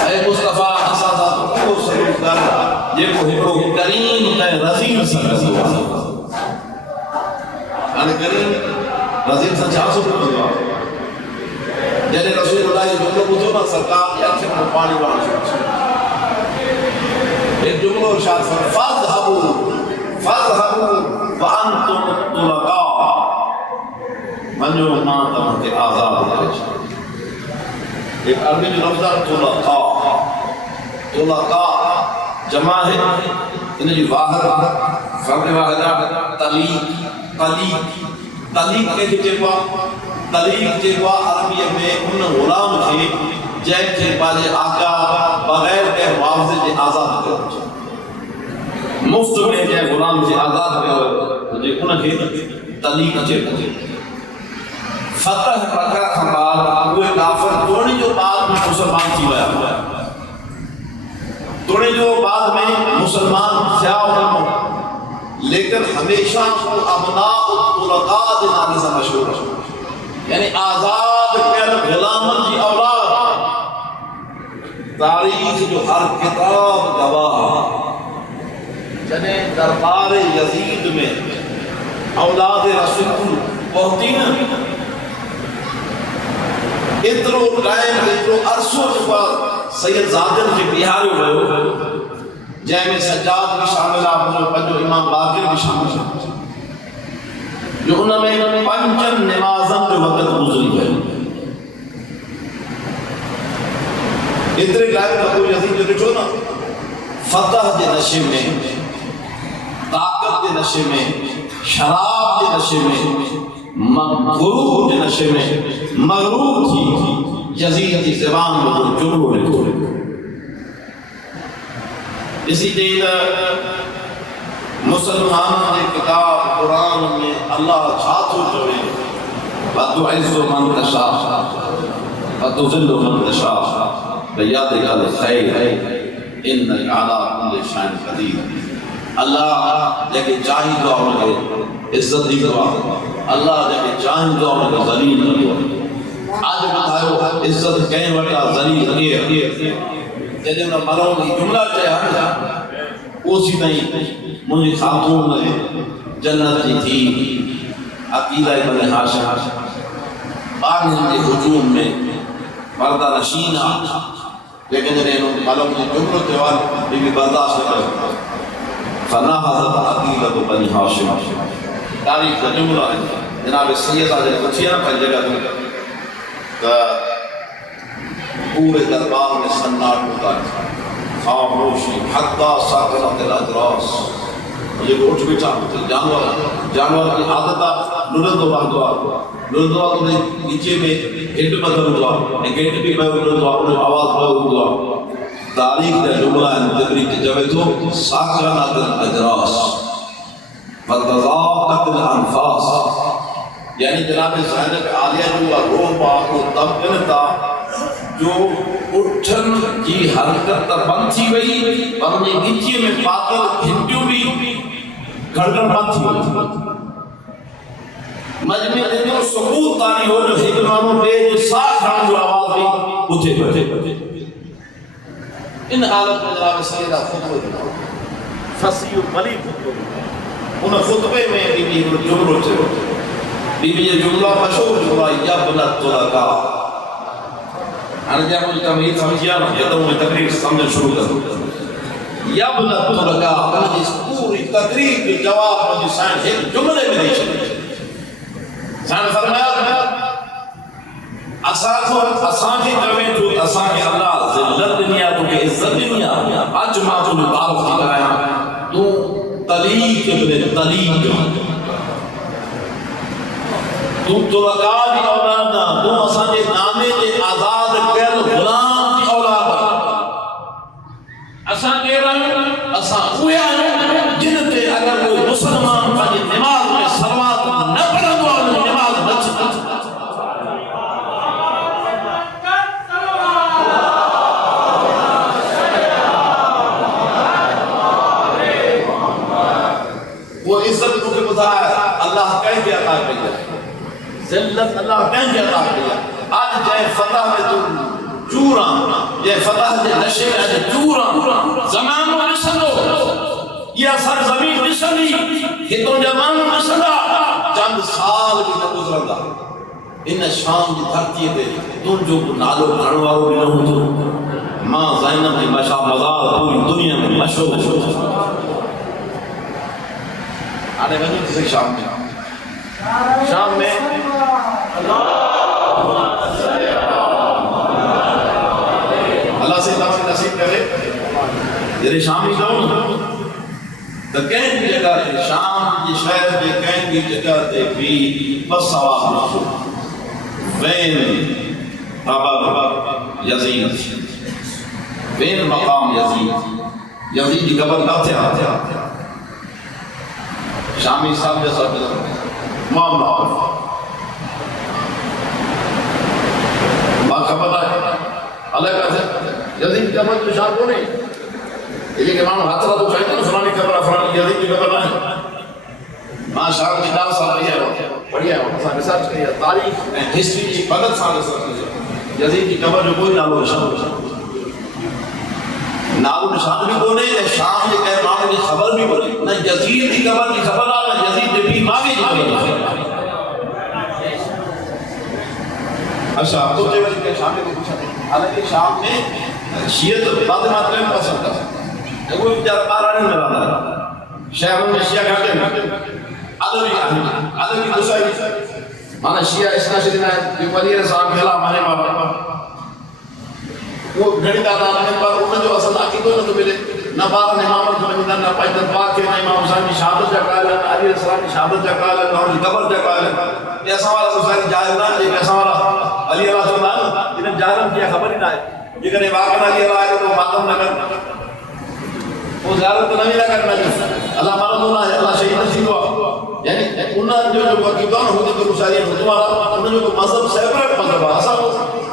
اے مصطفیٰ حساسات کو سلوک کر یہ کو ہمرو کریم تے رزیل سکتا یعنی کریم رزیل سے چاہ سکتا ہوا یعنی رسول اللہ یہ جملہ بجھو نا سرکار یا چھے میں پانی وہاں چھوڑ ایک جملہ ارشاد فَاذْهَبُوا وَأَنْتُمُ الطُّلَقَاءُ منجو مانتا ہوں کہ آزاد ہے ایک عربی جو لفظ ہے طلقاء جمع ہے انہیں جو واحد فرد واحدہ تلیق کے جیبا تلیق جیبا عربی میں ان غلام تھے جیب کے پالے آقا بغیر کے معاوضے کے آزاد کرتے مفت میں جے غلام سے آزاد کیو جے ان کے تلیق اچے پے فتح پکا کھان بعد وہ کافر توڑی جو بعد میں مسلمان تھی ویا توڑی جو بعد میں مسلمان تھیا انہوں لیکن ہمیشہ ابناء الطلقاء دے نام سے مشہور یعنی آزاد کیل غلامن کی اولاد تاریخ جو ہر کتاب گواہ جنے دربار یزید میں اولاد رسول پہنچی نا اترو ٹائم اترو عرصو جو سید زادر کے بہارے ہوئے جائے میں سجاد بھی شامل آپ جو امام باقر بھی شامل جو انہوں میں پنچن نمازن جو وقت گزری ہے اتنے ٹائم کا کوئی یزید جو رچو نا فتح دے نشے میں طاقت دے نشے میں شراب دے نشے میں غرور دے نشے میں مغرور تھی یزید کی زبان میں جملوں نے توڑے اسی دین مسلمانوں نے کتاب قرآن میں اللہ چھاتو جوڑے وَتُعِزُّ مَنْ تَشَاءُ وَتُذِلُّ مَنْ تَشَاءُ بِيَدِكَ الْخَيْرُ إِنَّكَ عَلَىٰ كُلِّ شَيْءٍ قَدِيرٌ اللہ جے کہ چاہی دعا لگے عزت دی دعا اللہ جے کہ چاہی دعا لگے ذلیل دعا آج بتاؤ عزت کہیں وٹا ذلیل لگے جیسے انہوں مروں کی جملہ چاہے اسی نہیں مجھے خاتون نے جنت کی تھی عقیدہ ابن ہاشم باغ کے ہجوم میں پردہ نشینہ لیکن انہوں مروں کی جملہ چاہے بھی برداشت کرے فنا حضرت عقیدہ بن ہاشم تاریخ کا جملہ ہے جناب سید آجے کچھیاں پہن جگہ دوں پورے دربار میں سناٹ ہوتا ہے خاموشی حتی ساکنت الاجراس مجھے اٹھ بیٹھا جانور کی عادت لڑندو باندوا لڑندو نے نیچے میں ہٹ بدل ہوا گیٹ بھی میں لڑندو اپنے آواز میں ہوا تاریخ کا جملہ ہے تبریک کے جوے تو ساکنت الاجراس وتضاقت الانفاس یعنی جناب زینب عالیہ جو روح پاک کو تبکنتا جو اٹھن کی حرکت بند تھی وئی اور یہ نیچے میں پاتل ہنڈیوں بھی گھڑگڑ بند تھی وئی مجمع اتنا سکوت تاری ہو جو حکمانوں پہ جو ساتھ کھڑا جو آواز بھی اٹھے ان حالت میں جناب سیدہ خطبہ دینا فصیح بلی خطبہ انہیں خطبے میں بی جملوں سے بی یہ جملہ مشہور جملہ یبنت طلقاء انا جب مجھے تمہیں سمجھیا نا یا تو مجھے تقریر سمجھنا شروع کر یبنت طلقاء انا جس پوری تقریر کے جواب مجھے سائن ایک جملے میں نہیں چلے سائن فرمایا اسان کی جویں جو اسان کے اللہ ذلت دنیا تو کہ عزت دنیا آج ماں تو تعارف کی کرایا تو تلیق ابن تلیق تم طلقاء کی اولاد نہ تم اسان کے نامے کے آزاد کیل غلام کی اولاد اسان کے رہے اسان ہوئے آئے جن تے اگر کوئی مسلمان کا نماز میں سروات نہ پڑھا تو نماز بچ وہ عزت کو بتایا اللہ کہیں گے عطا کیا ذلت اللہ کہیں گے عطا کیا آج جائے فتح میں تو چورا جائے فتح جائے نشے میں چورا زمان و نشدو یا سر زمین نشدی ہتوں جمان و نشدہ چند سال بھی نہ گزرندہ ان شام کی دھرتی پہ تم جو نالو کھڑوارو بھی نہ ہو تو ماں زینب کی مشاہ مزار پوری دنیا میں مشہور آنے بنی کسی شام میں اللہ سے نصیب کرے جیسے شام ہی جاؤ نا تو کہیں بھی جگہ تے شام کی شہر میں کہیں بھی جگہ تے بھی بس سواب نشو وین قبر یزید وین مقام یزید کی قبر کہتے آتے شامی صاحب جیسا معاملہ ماں خبر ہے الگ ہے یزید کا مت نشان کو نہیں یہ کہ امام حاضرہ تو چاہتے ہیں فلانی خبر فلانی یزید کی خبر نہیں ماں شاہ کی دار سال پڑھیا ہے وہ ریسرچ کیا تاریخ ہسٹری کی مدد سے ریسرچ کیا یزید کی خبر جو کوئی نالو نشان نالو نشان بھی کونے شام یہ کہ امام کی خبر بھی بولے نہ یزید کی خبر آ نہ یزید نے بھی ماں کی خبر اچھا تو جو کہ شام میں پوچھا حالانکہ شام میں شیعہ بعض ماترے میں پسند کرتا ہے وہ بیچارہ پارا نہیں رہا تھا شہروں میں شیعہ کہتے ہیں ادبی دوسری مانا شیعہ اس کا شدنا ہے جو وزیر صاحب کھلا ہمارے بابا وہ گھڑی دادا آنے پر انہیں جو اصل عقیدوں نے تو ملے نہ بارہ امامت کو نہیں نہ پائدن پاک کے نہ امام حسین کی شہادت جگہ ہے نہ علی السلام کی شہادت جگہ ہے نہ ان کی قبر جگہ ہے یہ ایسا والا دوسری جاہر نہ یہ ایسا والا علی اللہ صلی اللہ علیہ وسلم انہیں جاہرم کیا خبر ہی نہ ہے یہ کہ واقعہ علی اللہ آئے تو ماتم نہ کر وہ زیارت نہ ملا کرنا جو اللہ مانت ہونا ہے اللہ شہید نصیب ہوا یعنی انہوں نے جو عقیدان ہوتے تو مشاہدین ہوتے والا انہوں نے جو مذہب سیپریٹ مذہب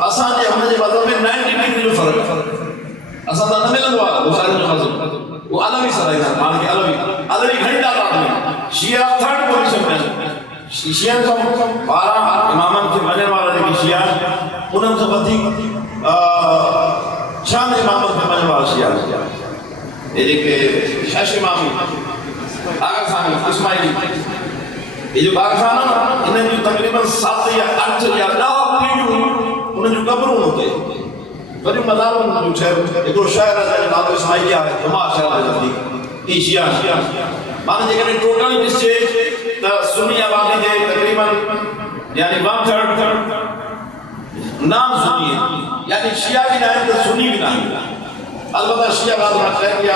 آسان ہے ہم نے جو مذہب میں 90 ڈگری جو فرق ہے آسان نہ ملن والا مشاہدین جو مذہب وہ علوی سرائی تھا مان کے علوی گھنٹہ آدمی شیعہ تھرڈ پوزیشن میں شیعہ کا 12 امامان کے بنے والا لیکن شیعہ انہوں سے بدھی شام امامت کے بنے والا شیعہ یہ کہ شش امامی آگا خان اسماعیلی یہ جو آگا خان ہے انہیں جو تقریباً 7 یا 8 یا 9 پیڑھوں انہیں جو قبروں ہوتے بڑی مداروں جو چھے ایک شہر ہے جو نام اسماعیلی آئے ہما شہر ہے جاتی یہ شیعہ مانا جے کہ ٹوٹل اس سے سنی آبادی دے تقریباً یعنی 1/3 نام سنی ہے یعنی شیعہ بھی نہیں تو سنی بھی نہیں البتہ شیعہ بعض میں کہہ دیا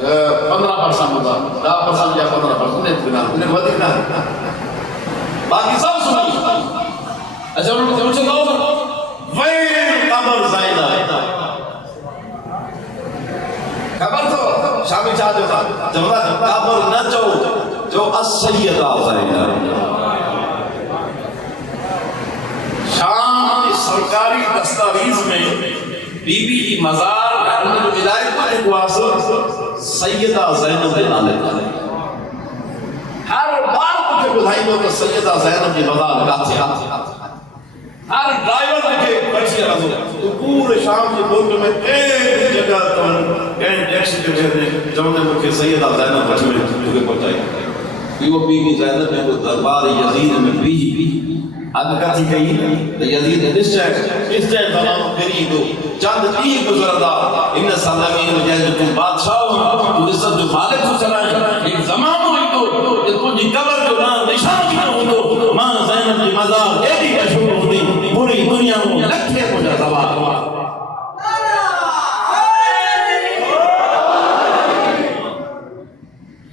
15% ہوتا 10% یا 15% انہیں ودی نہ باقی سب سنی اچھا انہوں نے مجھے کہو ویل قبر زائدہ خبر تو شامی چاہ جو تھا جب قبر نہ جو السیدہ زائدہ شام کی سرکاری دستاویز میں بی بی کی مزار انہوں نے ولایت کو حاصل سیدہ زینب کے نالے کا ہر بار مجھے بدھائی دو کہ سیدہ زینب کی مزار کاتے ہر ڈرائیور لکھے بچی رہا تو پورے شام کے ملک میں ایک جگہ کہیں ٹیکسی کے گھر نے جمعنے ملک سیدہ زینب بچ میں چکے پہنچائی وہ بی بی زینب میں وہ دربار یزید میں بھی آگے کہتی کہی یزید اس ٹائم تمام کری دو چند تین گزردہ ان سلامین مجھے تم بادشاہ ہو تو عزت جو مالک تو چلائیں ایک زمان ہوئی تو کہ تجھے قبر جو نام نشان کی ہو تو ماں زینب کی مزار ایڈی کشور ہوتی پوری دنیا میں لکھے مجھے زبان ہوا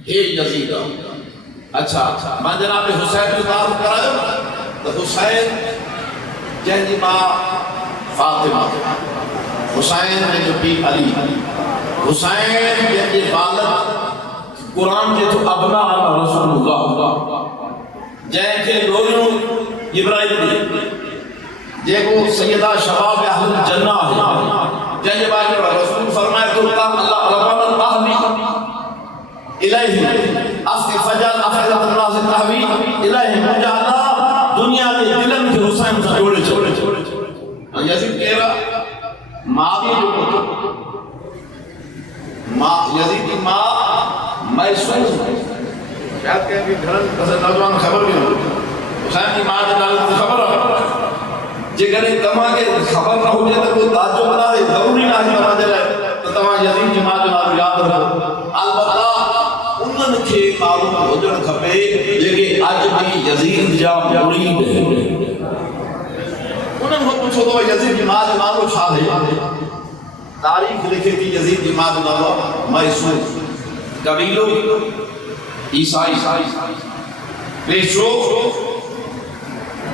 اے یزید اچھا میں جناب حسین کی بات کرایا تو حسین جن جی ماں فاطمہ حسین نے جو پی علی حسین جن جی والد قرآن کے تو ابنا رسول اللہ جن کے لوگوں ابراہیم دی جن کو سیدہ شباب اہل جنہ ہے جن جی باقی رسول فرمائے تو اللہ ربنا التحوی الہی افق فجل افقت اللہ سے تحوی الہی مجھالا دنیا کے دلن کے حسین سے جوڑے یزید کہہ رہا ماں بھی جو یزید کی ماں میسور شاید کہیں کہ گھرن کسے نوجوان خبر بھی ہو حسین کی ماں جنال خبر ہو جے کرے تمہاں کے خبر نہ ہو جائے تو کوئی تعجب بنا ہے ضروری نہ ہے تمہاں جلے تو تمہاں یزید کی ماں جنال یاد رکھو البتہ انہوں کے معلوم ہو جن کھپے لیکن آج بھی یزید جا مرید ہے انہوں نے پوچھو تو یزید کی ماں جنالو چھا ہے تاریخ لکھے تھی یزید کی ماں جنالو میسور قبیلو عیسائی پیشو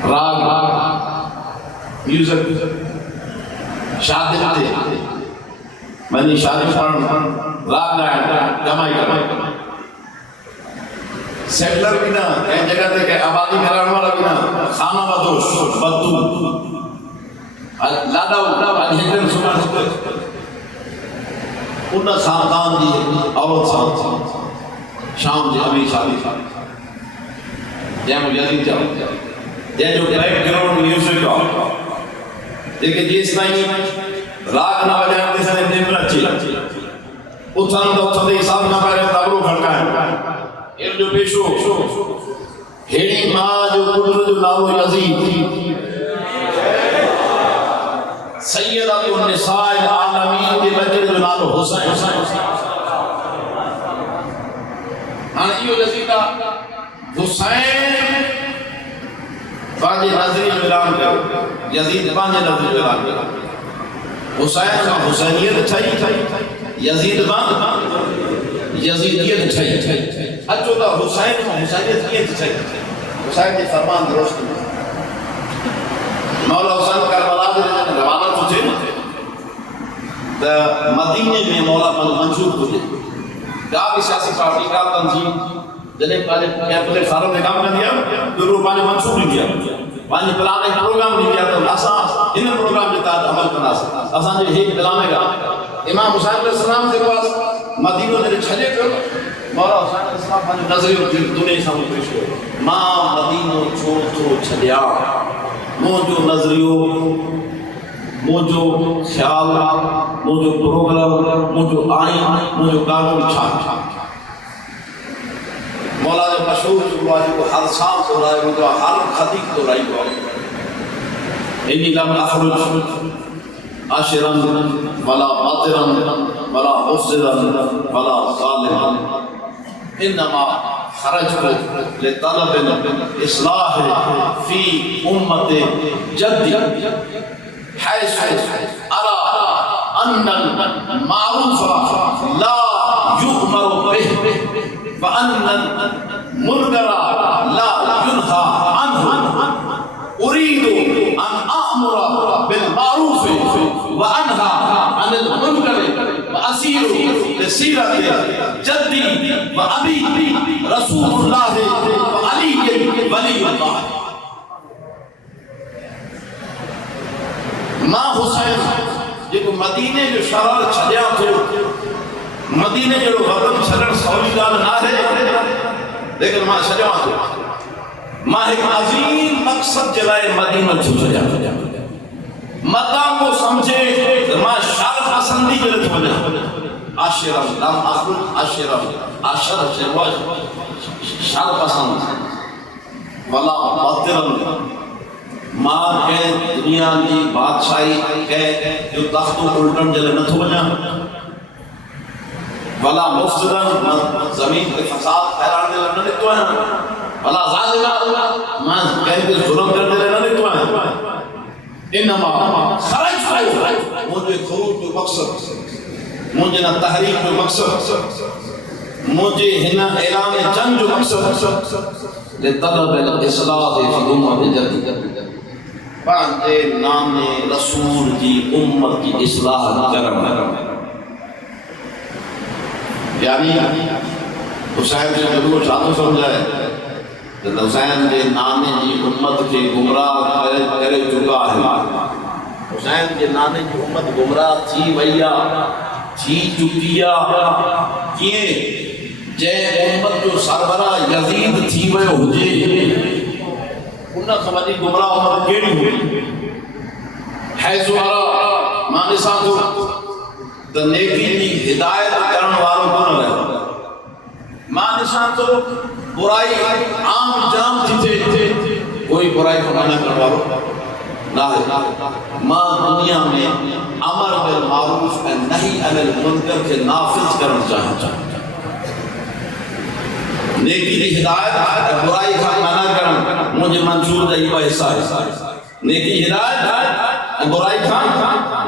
راگ میوزک شادی دے میں نے شادی پڑھن راگ گائن کمائی سیٹلر بھی نہ کہیں جگہ تے کہ آبادی میں رہنے والا بھی نہ خانہ بدوش بدو لاڈا اٹھا ہندن سنن ہوتے ان خاندان دی عورت سان شام جی ابھی شادی جہاں یزید جاؤ جہاں جو بیک گراؤنڈ میوزک آ لیکن جس طرح راگ نہ بجائیں جس نے نیمرا چیلا اتھان دا اتھان دے حساب نہ پائے تابلو کھڑکا ہے یہ جو پیشو ہیڑی ماں جو پتر جو نالو یزید سیدہ النساء العالمین کے بچے جو نالو حسین ہاں یہ یزیدہ حسین پانچے نظری اعلان کرو یزید پانچے نظری اعلان کرو حسین کا حسینیت چھائی یزید بان یزیدیت چھائی اچھو تا حسین کا حسینیت کیت چھائی حسین کے فرمان درست مولا حسین کربلا دے روانہ تجھے تا مدینے میں مولا منصور تجھے کافی سیاسی پارٹی کا تنظیم جنہیں پہلے پہلے خارم نے کام کر دیا تو وہ پہلے منصوب نہیں کیا پہلے پلانے پروگرام نہیں کیا تو اساں ان پروگرام کے تحت عمل کرنا سکتا اساں جو ایک پلانے کا امام حسین علیہ السلام کے پاس مدینہ نے چھلے کر مولا حسین علیہ السلام پہلے نظری دنیا سامنے پیش کرو ماں مدینہ چھوڑ تو چھلیا مو جو نظریو مو جو خیال مو جو پروگرام مو جو آئین مو جو قانون چھاپ مولا جو مشہور جو ہے وہ ہر سال تو رہا ہے وہ ہر خطیق تو رہی ہوا انی لم اخرج عاشرا ولا باطرا ولا مفسدا ولا ظالما انما خرجت لطلب الاصلاح في امه جدي حيث ارى ان المعروف لا يؤمر به وأن المنكر لا ينهى عنه أريد أن أأمر بالمعروف وأنهى عن المنكر وأسير لسيرة جدي وأبي رسول الله وعلي ولي الله ماں حسین جو مدینے جو شرار چھلیا تھے مدینے جو وطن چھلن سولی گال نہ ہے لیکن ماں شجاع تو ماں ایک عظیم مقصد جلائے مدینہ چھلیا مدام کو سمجھے ماں شر پسندی جلت ہو جائے عاشرم لم اخرج عاشرم عاشر جواج شر پسند ولا باطرم ماں کے دنیا کی بادشاہی ہے جو تختوں الٹن جلے نہ تھو جائے ولا مفسدن زمین کے فساد پھیلانے دے لنے تو ہیں ولا ظالمہ میں کہیں کہ ظلم کرنے دے لنے تو ہیں انما خرج مجھے خروج جو مقصد مجھے نہ تحریک جو مقصد مجھے ہنا اعلان جنگ جو مقصد لطلب الاصلاح فی امت جدید پانچے نام رسول کی امت کی اصلاح کرم یعنی حسین سے ضرور شادو سمجھائے کہ حسین کے نانے جی امت کے گمراہ کرے چکا ہے حسین کے نانے کی امت گمراہ تھی ویا تھی چکیا کیے جے امت جو سربراہ یزید تھی وے ہوجے انہاں سمجھی گمراہ امت کیڑی ہوئی ہے سوارا مانے ساتھو تو نیکی دی ہدایت کرن والوں کو نہ رہے ماں نشان تو برائی عام جام تھی تھے کوئی برائی کو منع کرن والوں نہ ہے ماں دنیا میں امر بالمعروف و نہی عن المنکر کے نافذ کرنا چاہتا نیکی دی ہدایت برائی کا منع کرن مجھے منظور ہے یہ حصہ ہے نیکی ہدایت برائی کا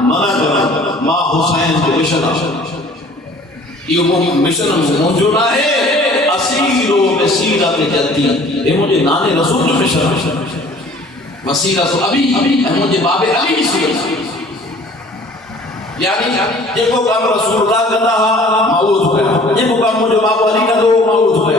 منع کرن ماں حسین کے مشن یہ مشن موجود ہے اسیر و بصیرت جدی یہ مجھے نانے رسول جو مشن وسیلہ تو ابھی مجھے باب علی کی صورت یعنی یہ کو کام رسول اللہ کرنا موجود ہے یہ کو کام مجھے باب علی کا دو موجود ہے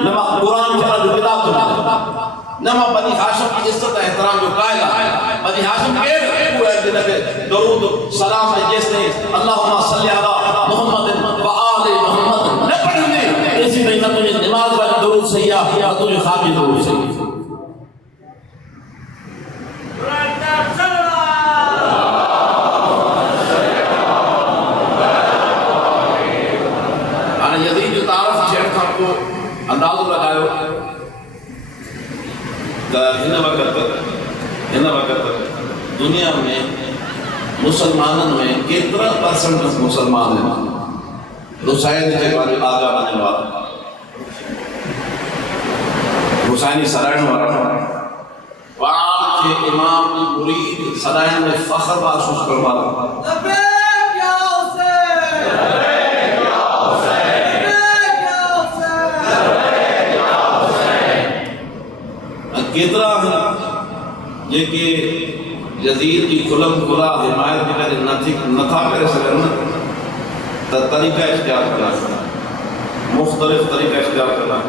نما قرآن کے جو کتاب تو نما بنی ہاشم کی عزت احترام جو قائل ہے بنی ہاشم کے وہ ہے جنہ کے درود سلام ہے جس نے اللہم صلی علی محمد و آل محمد نہ پڑھنے اسی طرح نہ تجھے نماز والا درود سیاح یا تجھے خاکی درود سیاح یزید جو تعارف چھیڑ تھا کو انداز لگائے ہن وقت دنیا میں مسلمانوں میں کتنا پرسنٹ مسلمان ہیں حسین کے بارے آگا بننے والا حسینی سرائن والا وعام کے امام کی مرید سرائن میں فخر محسوس کروا رہا کتنا ہے یہ کہ یزید کی کھلم کھلا حمایت کے کرے نہ تھا کرے سکرنا تو طریقہ اختیار کرنا مختلف طریقہ اختیار کرنا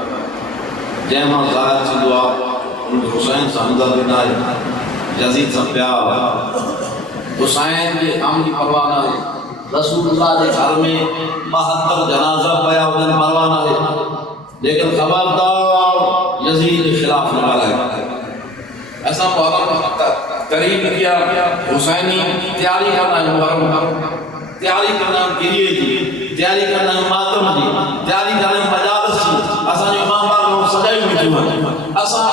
جیمہ ظاہر سے دعا ان حسین سے حمزہ دینا ہے یزید سے پیار حسین کے عملی پروانہ ہے رسول اللہ کے گھر میں 72 جنازہ پیا ودن پروانہ ہے لیکن خبردار یزید کے خلاف نکالا ہے ایسا محرم قریب کیا حسینی تیاری کرنا ہے محرم تیاری کرنا ہے گریے کی تیاری کرنا ہے ماتم جی تیاری کرنا ہے مجالس جی ایسا جو امام بار میں سجائی ہوئی جیوان ایسا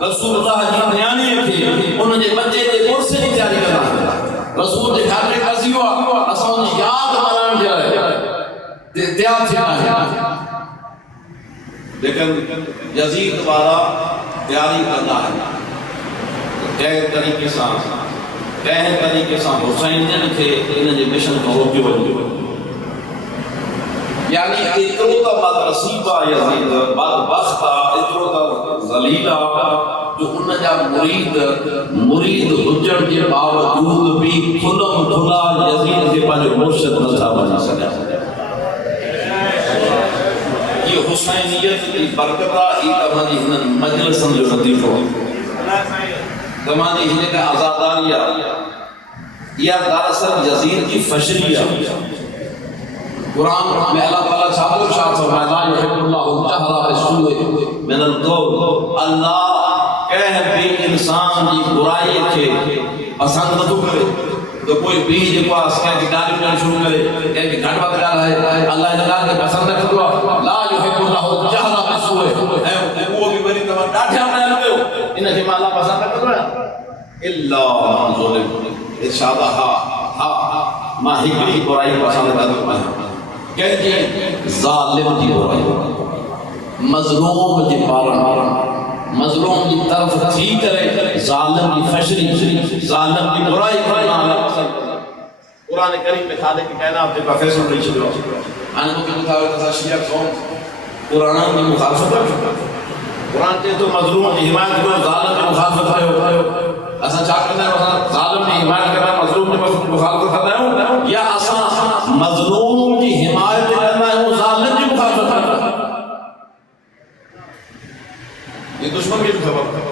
رسول اللہ کی نیانی تھے انہوں نے بچے دے کورس سے تیاری کرنا ہے رسول دے گھر میں قضی ہوا ایسا انہیں یاد مران جائے تیار تھینا ہے لیکن یزید والا تیاری کرنا ہے کہہ طریقے سے حسینین کے انہیں مشن کو روکی وجہ یعنی اترو تا بدرسیبہ یزید بدبختہ اترو تا ذلیلہ جو انہیں جا مرید حجر کے باوجود بھی کھلم کھلا یزید کے پاس مرشد نظرہ بنا سکا یہ حسینیت کی برکتہ تمہاری ہنن مجلس جو لطیف ہو تمہاری ہنن کا آزاداریہ یا دراصل یزید کی فشریہ قرآن میں اللہ تعالیٰ چاہتا ہے شاہد فرمائے لا يحب اللہ الجہر بالسوء من القول اللہ کہہ بھی انسان کی برائی کے پسند نہ کرے تو کوئی بھی جو پاس کہہ کہ گالی بنانا شروع کرے کہہ کہ گھٹ وقت گالا ہے اللہ جلال کے پسند نہ کروا لا يحب اللہ الجہر بالسوء اے وہ بھی بری تمہارا ڈاٹھے ہم نے لگے ہو انہیں جمع اللہ پسند نہ کروا اللہ من ظلم ارشادہ ما ہکڑی برائی پسند نہ کروا کہتے ظالم کی برائی مظلوم کی پارن مظلوم کی طرف تھی کرے ظالم کی فشری ظالم کی برائی قرآن کریم میں خالق کی کائنات کے پروفیسر رہی چھلو آنے کو کی مطابق تھا شیعہ قوم قرآن کی مخالفت ہے قرآن کے تو مظلوم کی حمایت کرو ظالم کی مخالفت ہے ایسا چاہ کرنا ہے ظالم کی حمایت کرنا ہے مظلوم کی مخالفت کرنا ہے یا ایسا مظلوم کی حمایت کرنا ہے وہ ظالم کی مخالفت کرنا ہے یہ دشمن کی خبر ہے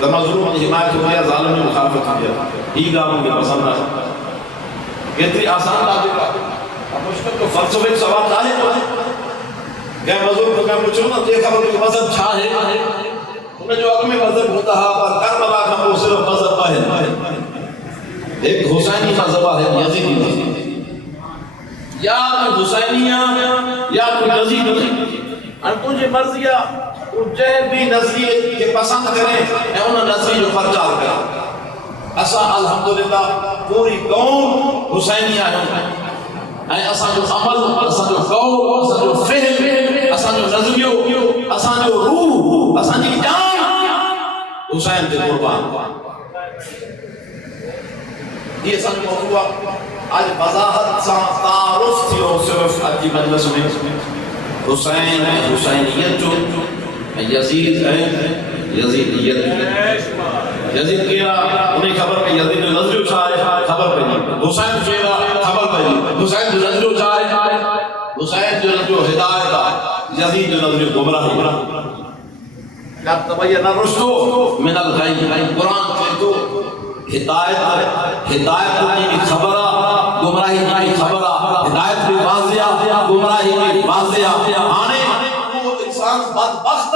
جب مظلوم کی حمایت کیا ظالم کی مخالفت کیا ہی گاؤں کی پسند ہے کتنی آسان لاجک ہے اب مشکل تو فلسفے سوال چاہے تو ہے کہ مظلوم کو میں پوچھوں نا یہ خبر کہ مذہب چھا ہے انہیں جو اگمی مذہب ہوتا ہے پر کربلا کا وہ صرف مذہب ہے ایک حسینی مذہب ہے یزیدی مذہب یا تو حسینیہ یا تو یزیدی اور تجھے مرضیہ تجھے بھی نظریے کے پسند کریں یا انہوں نظریے جو پرچار کریں ایسا الحمدللہ پوری قوم حسینیہ ہے ایسا جو عمل ایسا جو قول ایسا جو فہم ایسا جو نظریو ایسا جو روح ایسا جو جان حسین کے قربان یہ ایسا جو موضوع آج وضاحت سا تعارف تھی اور صرف آج کی مجلس میں حسین ہے حسینیت جو یزید ہے یزیدیت یزید کہا انہیں خبر پہ یزید جو نظریو چاہے خبر پہ نہیں حسین کہا خبر پہ نہیں حسین جو نظریو چاہے حسین جو ہدایت ہے، یزید جو گمراہی. کیا تبین الرشد من الغی، قرآن کہے تو ہدایت کی خبر، گمراہی کی خبر، ہدایت بھی واضح، گمراہی بھی واضح. آنے وہ انسان بدبخت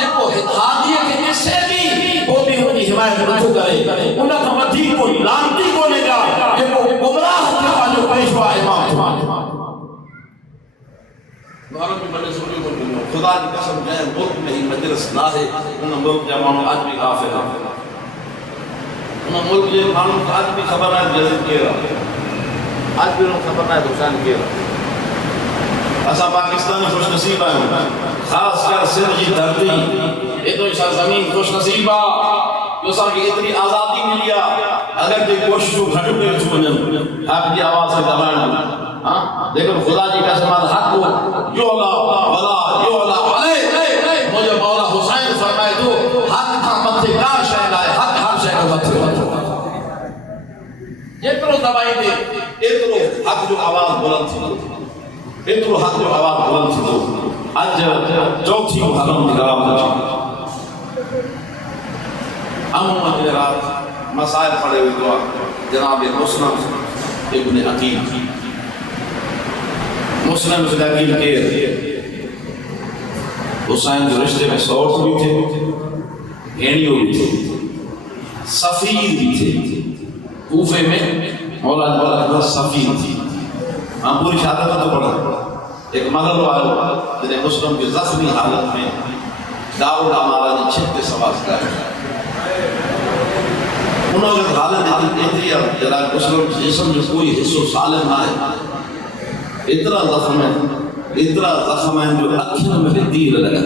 ہے کو ہدایت کے سے بھی وہ بھی ان کی حمایت نہ کرے، ان کا مدی کو لانتی کو لے جا یہ کو گمراہ کے پاس پیشوا امام خدا کی قسم ہے ملک میں ہی مجلس نہ ہے، ان ملک جمعوں آج بھی غافل ہے، ان ملک کے مانوں کو آج بھی خبر ہے جزید کے رہا، آج بھی انہوں خبر ہے حسین کے رہا. اسا پاکستانی خوش نصیب ہے، خاص کر سندھ کی دھرتی اتنی سرزمین خوش نصیب ہے جو سب کی اتنی آزادی ملی ہے. اگر کوئی کوششوں گھٹو کے چھوڑیں آپ کی آواز سے دبائیں، لیکن خدا کی قسم حق یعلا ولا یعلا علیہ، مجھے مولا حسین فرمائے تو حق کا متھے کا شے لائے، حق ہر شے کو متھے جترو دبائی دے اترو حق جو آواز بلند تھی، اترو حق جو آواز بلند تھی. اج چوتھی محرم کی رات عموماً کی رات مسائل پڑے ہوئے دعا جناب مسلم ابن عقیل، مسلم ابن عقیل کے حسین جو رشتے میں سوٹ بھی تھے، ہینیوں بھی تھے، سفیر بھی تھے. کوفے میں مولا سفیر تھی. ہم پوری شہادت تو پڑھا. ایک مغل والے جنہیں مسلم کی زخمی حالت میں دارالعمارہ نے چھت کے سواز کرایا. انہوں نے حالت اتنی اب جناب مسلم جسم جو کوئی حصہ سالم نہ ہے، اتنا زخم ہے جو اکھن میں تیر لگا،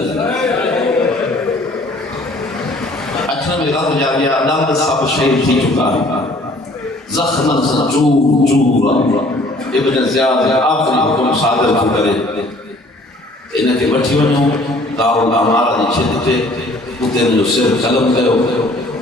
اکھن میں رد جا گیا، دم سب شہید تھی چکا ہے. زخم چور ابن زیاد آخری حکم صادر تھو کرے انہیں کے بٹھی ونوں دارالعمارہ نے چھت تے اتنے جو سر قلم کیو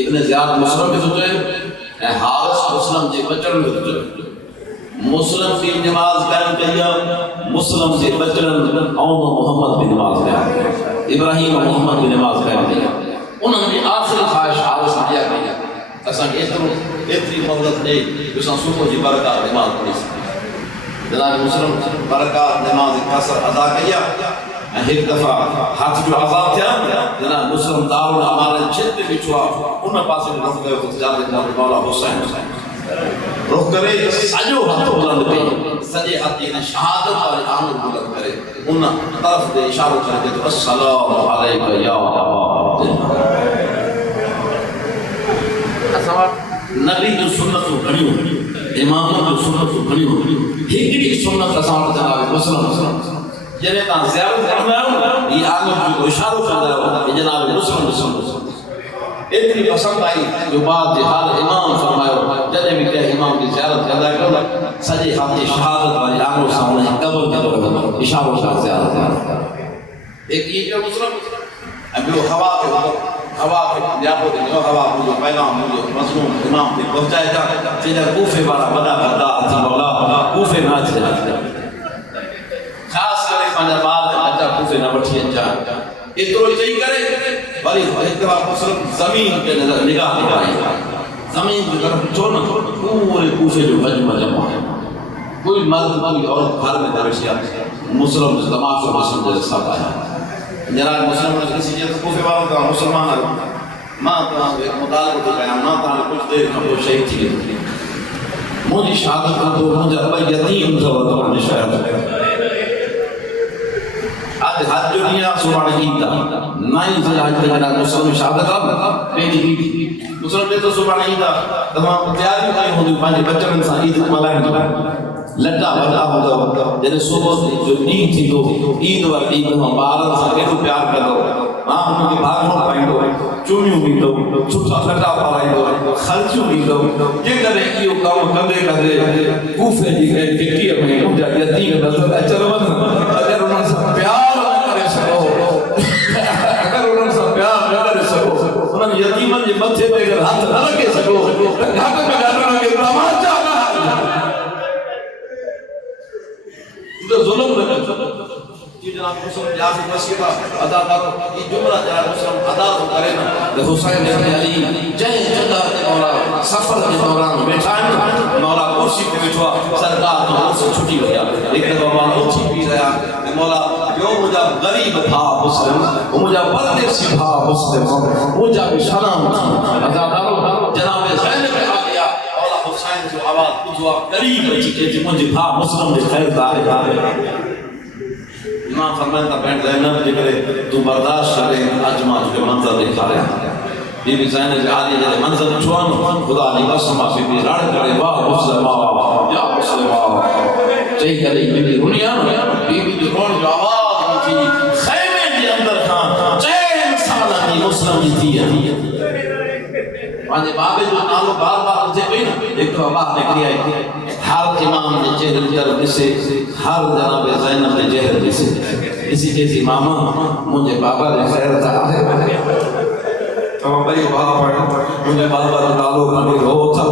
ابن زیاد مسلم کے سوچے حارث مسلم جے بچن کے سوچے مسلم کی نماز قائم کیا، مسلم سے بچن قوم محمد کی نماز قائم، ابراہیم و محمد کی نماز قائم کیا. انہوں نے آخری خواہش حارث نے کیا اساں اتنی مہلت دے جو اساں صبح جی برکات نماز پڑھی سکیں. جناب مسلم برکات نماز قصر ادا کیا. ایک دفعہ ہاتھ جو آزاد تھیا جناب مسلم دارالعمارہ چھت بچوا ان پاسے رخ گئے تو جاتے مولا حسین رخ کرے سجو ہاتھ بلند پہ سجے ہاتھ نے شہادت والے آمد بلند کرے ان طرف دے اشارہ کرے تو السلام علیکہ یا ابا نبی جو سنت کو گھڑی ہوئی، امام جو سنت کو گھڑی ہوئی، ہکڑی سنت اساں جناب مسلم جنہیں تاں زیارت کرنا ہے یہ آگم جو اشارہ کرنا ہے جناب مسلم اتنی پسند آئی جو بعد حال امام فرمایا جنہیں بھی کہ امام کی زیارت کرنا کرنا سجے ہاتھ شہادت والی آگم سامنے قبر کے طور اشارہ کا زیارت. ایک یہ جو مسلم ابھی وہ ہوا کے لیاپو دے جو ہوا جو پیغام جو مظلوم امام نے پہنچائے جا جنہیں کوفے والا بنا کرتا تھی مولا کوفے میں آج جائے خاص کرے پانچہ بعد اچھا کوفے نہ بٹھی انجا اترو چاہی کرے ولی اتباع مسلم زمین کے نظر نگاہ نگاہی زمین کی طرف چھوڑنا پورے کوفے جو مجمع جمع ہے کوئی مرد کوئی عورت گھر میں درشیا مسلم تماشا مسلم جیسے سب آیا. جناب مسلم نے کسی جیسے کوفے والوں کا مسلمان ہے ماں تاں ایک مطالبہ تو قیام نہ تاں کچھ دیر کھا وہ شہید تھی گئی مجھے شہادت کا تو مجھے ابا یتیم تھا تو مجھے شہادت آج حج جو دنیا سبحانہ عیدہ نائن سے حج دے جناب مسلم شہادت اب پیجی بھی مسلم دے تو سبحانہ عیدہ تمام تیاری نہیں ہوتی پانچے بچن انسان عید ملائن لٹا وڈا ہوندا جڏهن صبح جو ڏينهن ٿيندو عيد وار عيد ۾ ٻارن سان ڪيڏو پیار ڪندو ان کي ڀاڳڻو پوندو چوميون ڏيندو سٺا لٽا پائيندو خرچيون ڏيندو جيڪڏهن اهو ڪم ڪندي ڪندي کوفي جي ڪٽيءَ ۾ منهنجا يتيم نظر اچن اگر انهن سان پیار نه ڪري سگهو اگر انهن سان پیار نه ڪري سگهو انهن يتيمن جي مٿي تي اگر هٿ نه رکي سگهو ته گهٽ ۾ گهٽ انهن کي تماچا ظلم نہ جی جناب مسلم جاز مسیحا ادا کرو یہ جملہ جناب مسلم ادا کرے نا حسین بن علی جے جگہ تے مولا سفر کے دوران بیٹھا مولا کرسی پہ بیٹھا سرکار تو سے چھٹی ہو گیا ایک دفعہ مولا اٹھی بھی رہا مولا جو مجھا غریب تھا مسلم وہ مجھا پردیسی تھا مسلم مجھا بھی سلام ادا کرو جناب حسین بن علی حسین جو آواز پوچھوا قریب اچھی کہ مجھے بھا مسلم دے خیر دارے امام فرمائن تا بینٹ زینب جے کرے تو برداشت کرے اجما جو منظر دکھا رہا بی بی زینب جے عالی جے منظر چھوان خدا علی قسم بی بی رڑ کرے واہ مسلم یا مسلم چاہی کرے بی بی رونیا بی بی جو رون جو آواز تھی خیمے دے اندر کھان چین سالہ دی مسلم دی تھی پانچے بابے جو نالو بار بار اچھے پئی نا ایک تو اللہ نے کیا ہے ہر امام دے چہرے طرف دسے ہر جناب زینب دے چہرے دسے اسی جیسی ماما مجھے بابا دے خیر تھا تمام بھائی بابا پڑھا مجھے بابا دے نالو کھانے رو تھا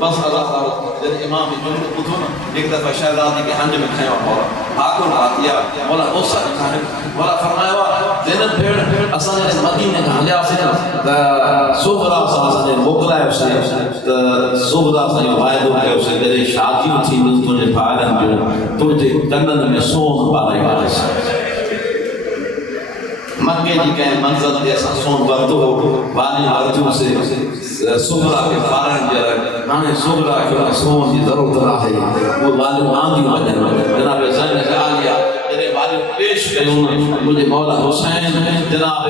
بس اللہ تعالیٰ جب امام جملہ پوچھو نا ایک دفعہ شہزادی کے ہنج میں کھایا مولا آکل آتیا مولا غصہ کھایا مولا فرمایا زینب پھیڑ اساں نے مدینے کا حلیہ سے صغرا سا نے موکلا ہے اسے صغرا سا وعدو ہے اسے تیرے شادی تھی تجھے بھائرن جو تجھے کنن میں سون پارے والے مکے جی کہیں منظر دے اساں سون ورتو وانی ورتو سے صغرا کے بھائرن جو مانے صغرا کے سون کی ضرورت رہے وہ والو آندی وجن جناب زینب عالیہ میرے والد پیش کروں مجھے مولا حسین جناب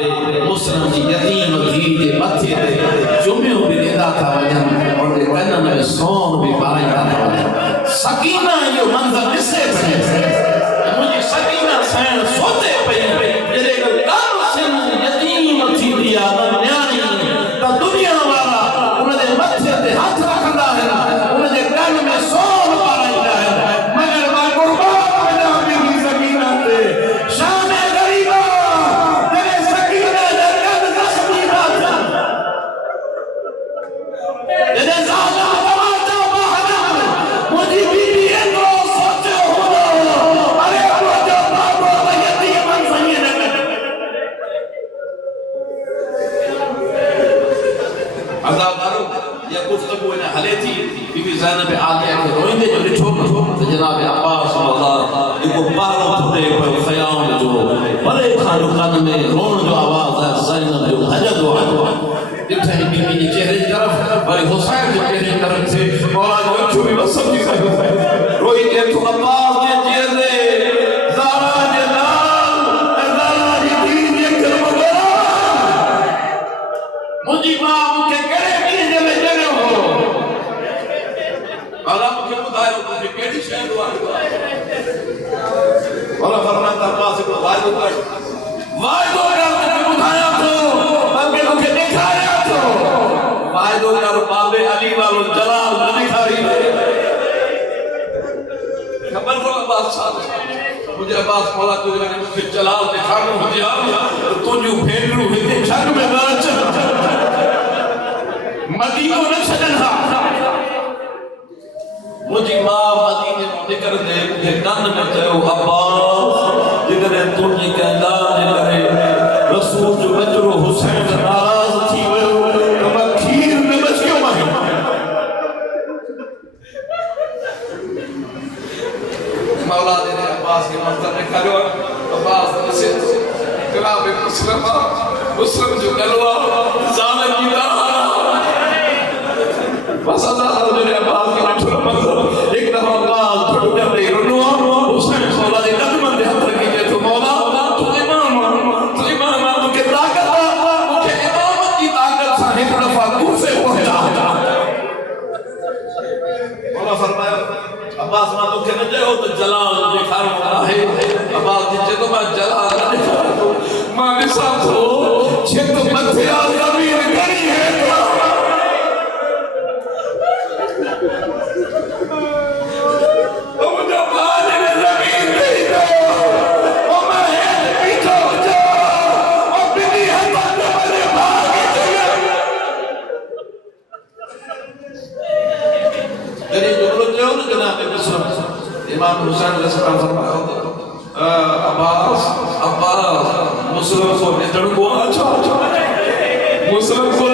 مسلم کی یتیم دھی کے متھے تے چومیوں بھی دیتا تھا وجن اور کنن میں سون بھی پائیتا تھا وجن سکینہ یہ منظر ڈسے پہ مجھے سکینہ سین سوتے پہ جڑے کار سن یتیم تھی دیا نیانی تا دنیا والا انہاں دے متھے تے ہاتھ رکھدا ہے انہاں دے کان میں سون پائیتا ہے مگر با قربان پیدا بھی سکینہ تے شان غریبا تیرے سکینہ دے کان زخمی بات تیرے زالہ تماچا باہر مجھے بی بی اندرو سوچے ہو ارے مجھے بابا یتیم سنگے عذاب دارو یا گفتگو انہیں حلے تھی بی بی زینب عالیہ کے روئندے جو لٹھو جناب عباس صلی اللہ ایک پارو تھوڑے پر خیام جو بڑے کھانو کان میں رون جو آواز ہے زینب جو حجد و عدو اتھے بی بی نے چہرے طرف بڑے حسین جو چہرے طرف سے مولا جو اچھو بھی بس سب چیز روئی کے تو عباس کے چہرے زارا جلال زارا جی دین ایک جنم گرا مجھے ماں کے کرے بھی جلے جلے ہو اللہ مجھے بتائے مجھے کیڑی شہد ہوا اللہ فرماتا عباس کو وائدو کر تجھے بتایا تو بلکہ مجھے دکھایا تو وائدو کر بابے علی والو جلال نہ دکھاری خبر کو عباس صاحب مجھے عباس مولا تجھے مجھے جلال دکھانا ہو دیا تو جو پھیلو ہوتے چھک میں نہ چل مدینہ نہ چھڑنا مجھے ماں مدینے کو ذکر دے مجھے کان میں چاہو عباس جگر تجھے کہنا کرے رسول جو بچرو حسین ناراض تھی وہ کھیر میں بچ کیوں ماہی مولا دے عباس کے منظر میں کھڑو عباس نسیت جناب مسلم جو گلوا ظالم کی طرح بس اللہ میرے عباس کے اٹھو منظر ایک دفعہ عباس تھوڑو جب دے رنو حسین مولا دے قدمن دے ہاتھ رکھی جے تو مولا تو امام کے طاقت مجھے امامت کی طاقت سا ایک دفعہ دور سے پہنچا مولا فرمایا عباس ماں تو کہنے دے ہو تو جلال دکھار ہونا ہے عباس دیچے تو میں جلال دکھار ہوں ماں نے ساتھ ہو چھت مدھیا زمین گری ہے مجھے پانے میں زمین نہیں دے اور میں ہے پیچھا ہو جا اور بنی حمد مجھے بھاگی چلے تیری جملت جو نا جناب مصر امام حسین علیہ السلام فرمایا عباس مسلم کو نتڑ کو آچھا مسلم کو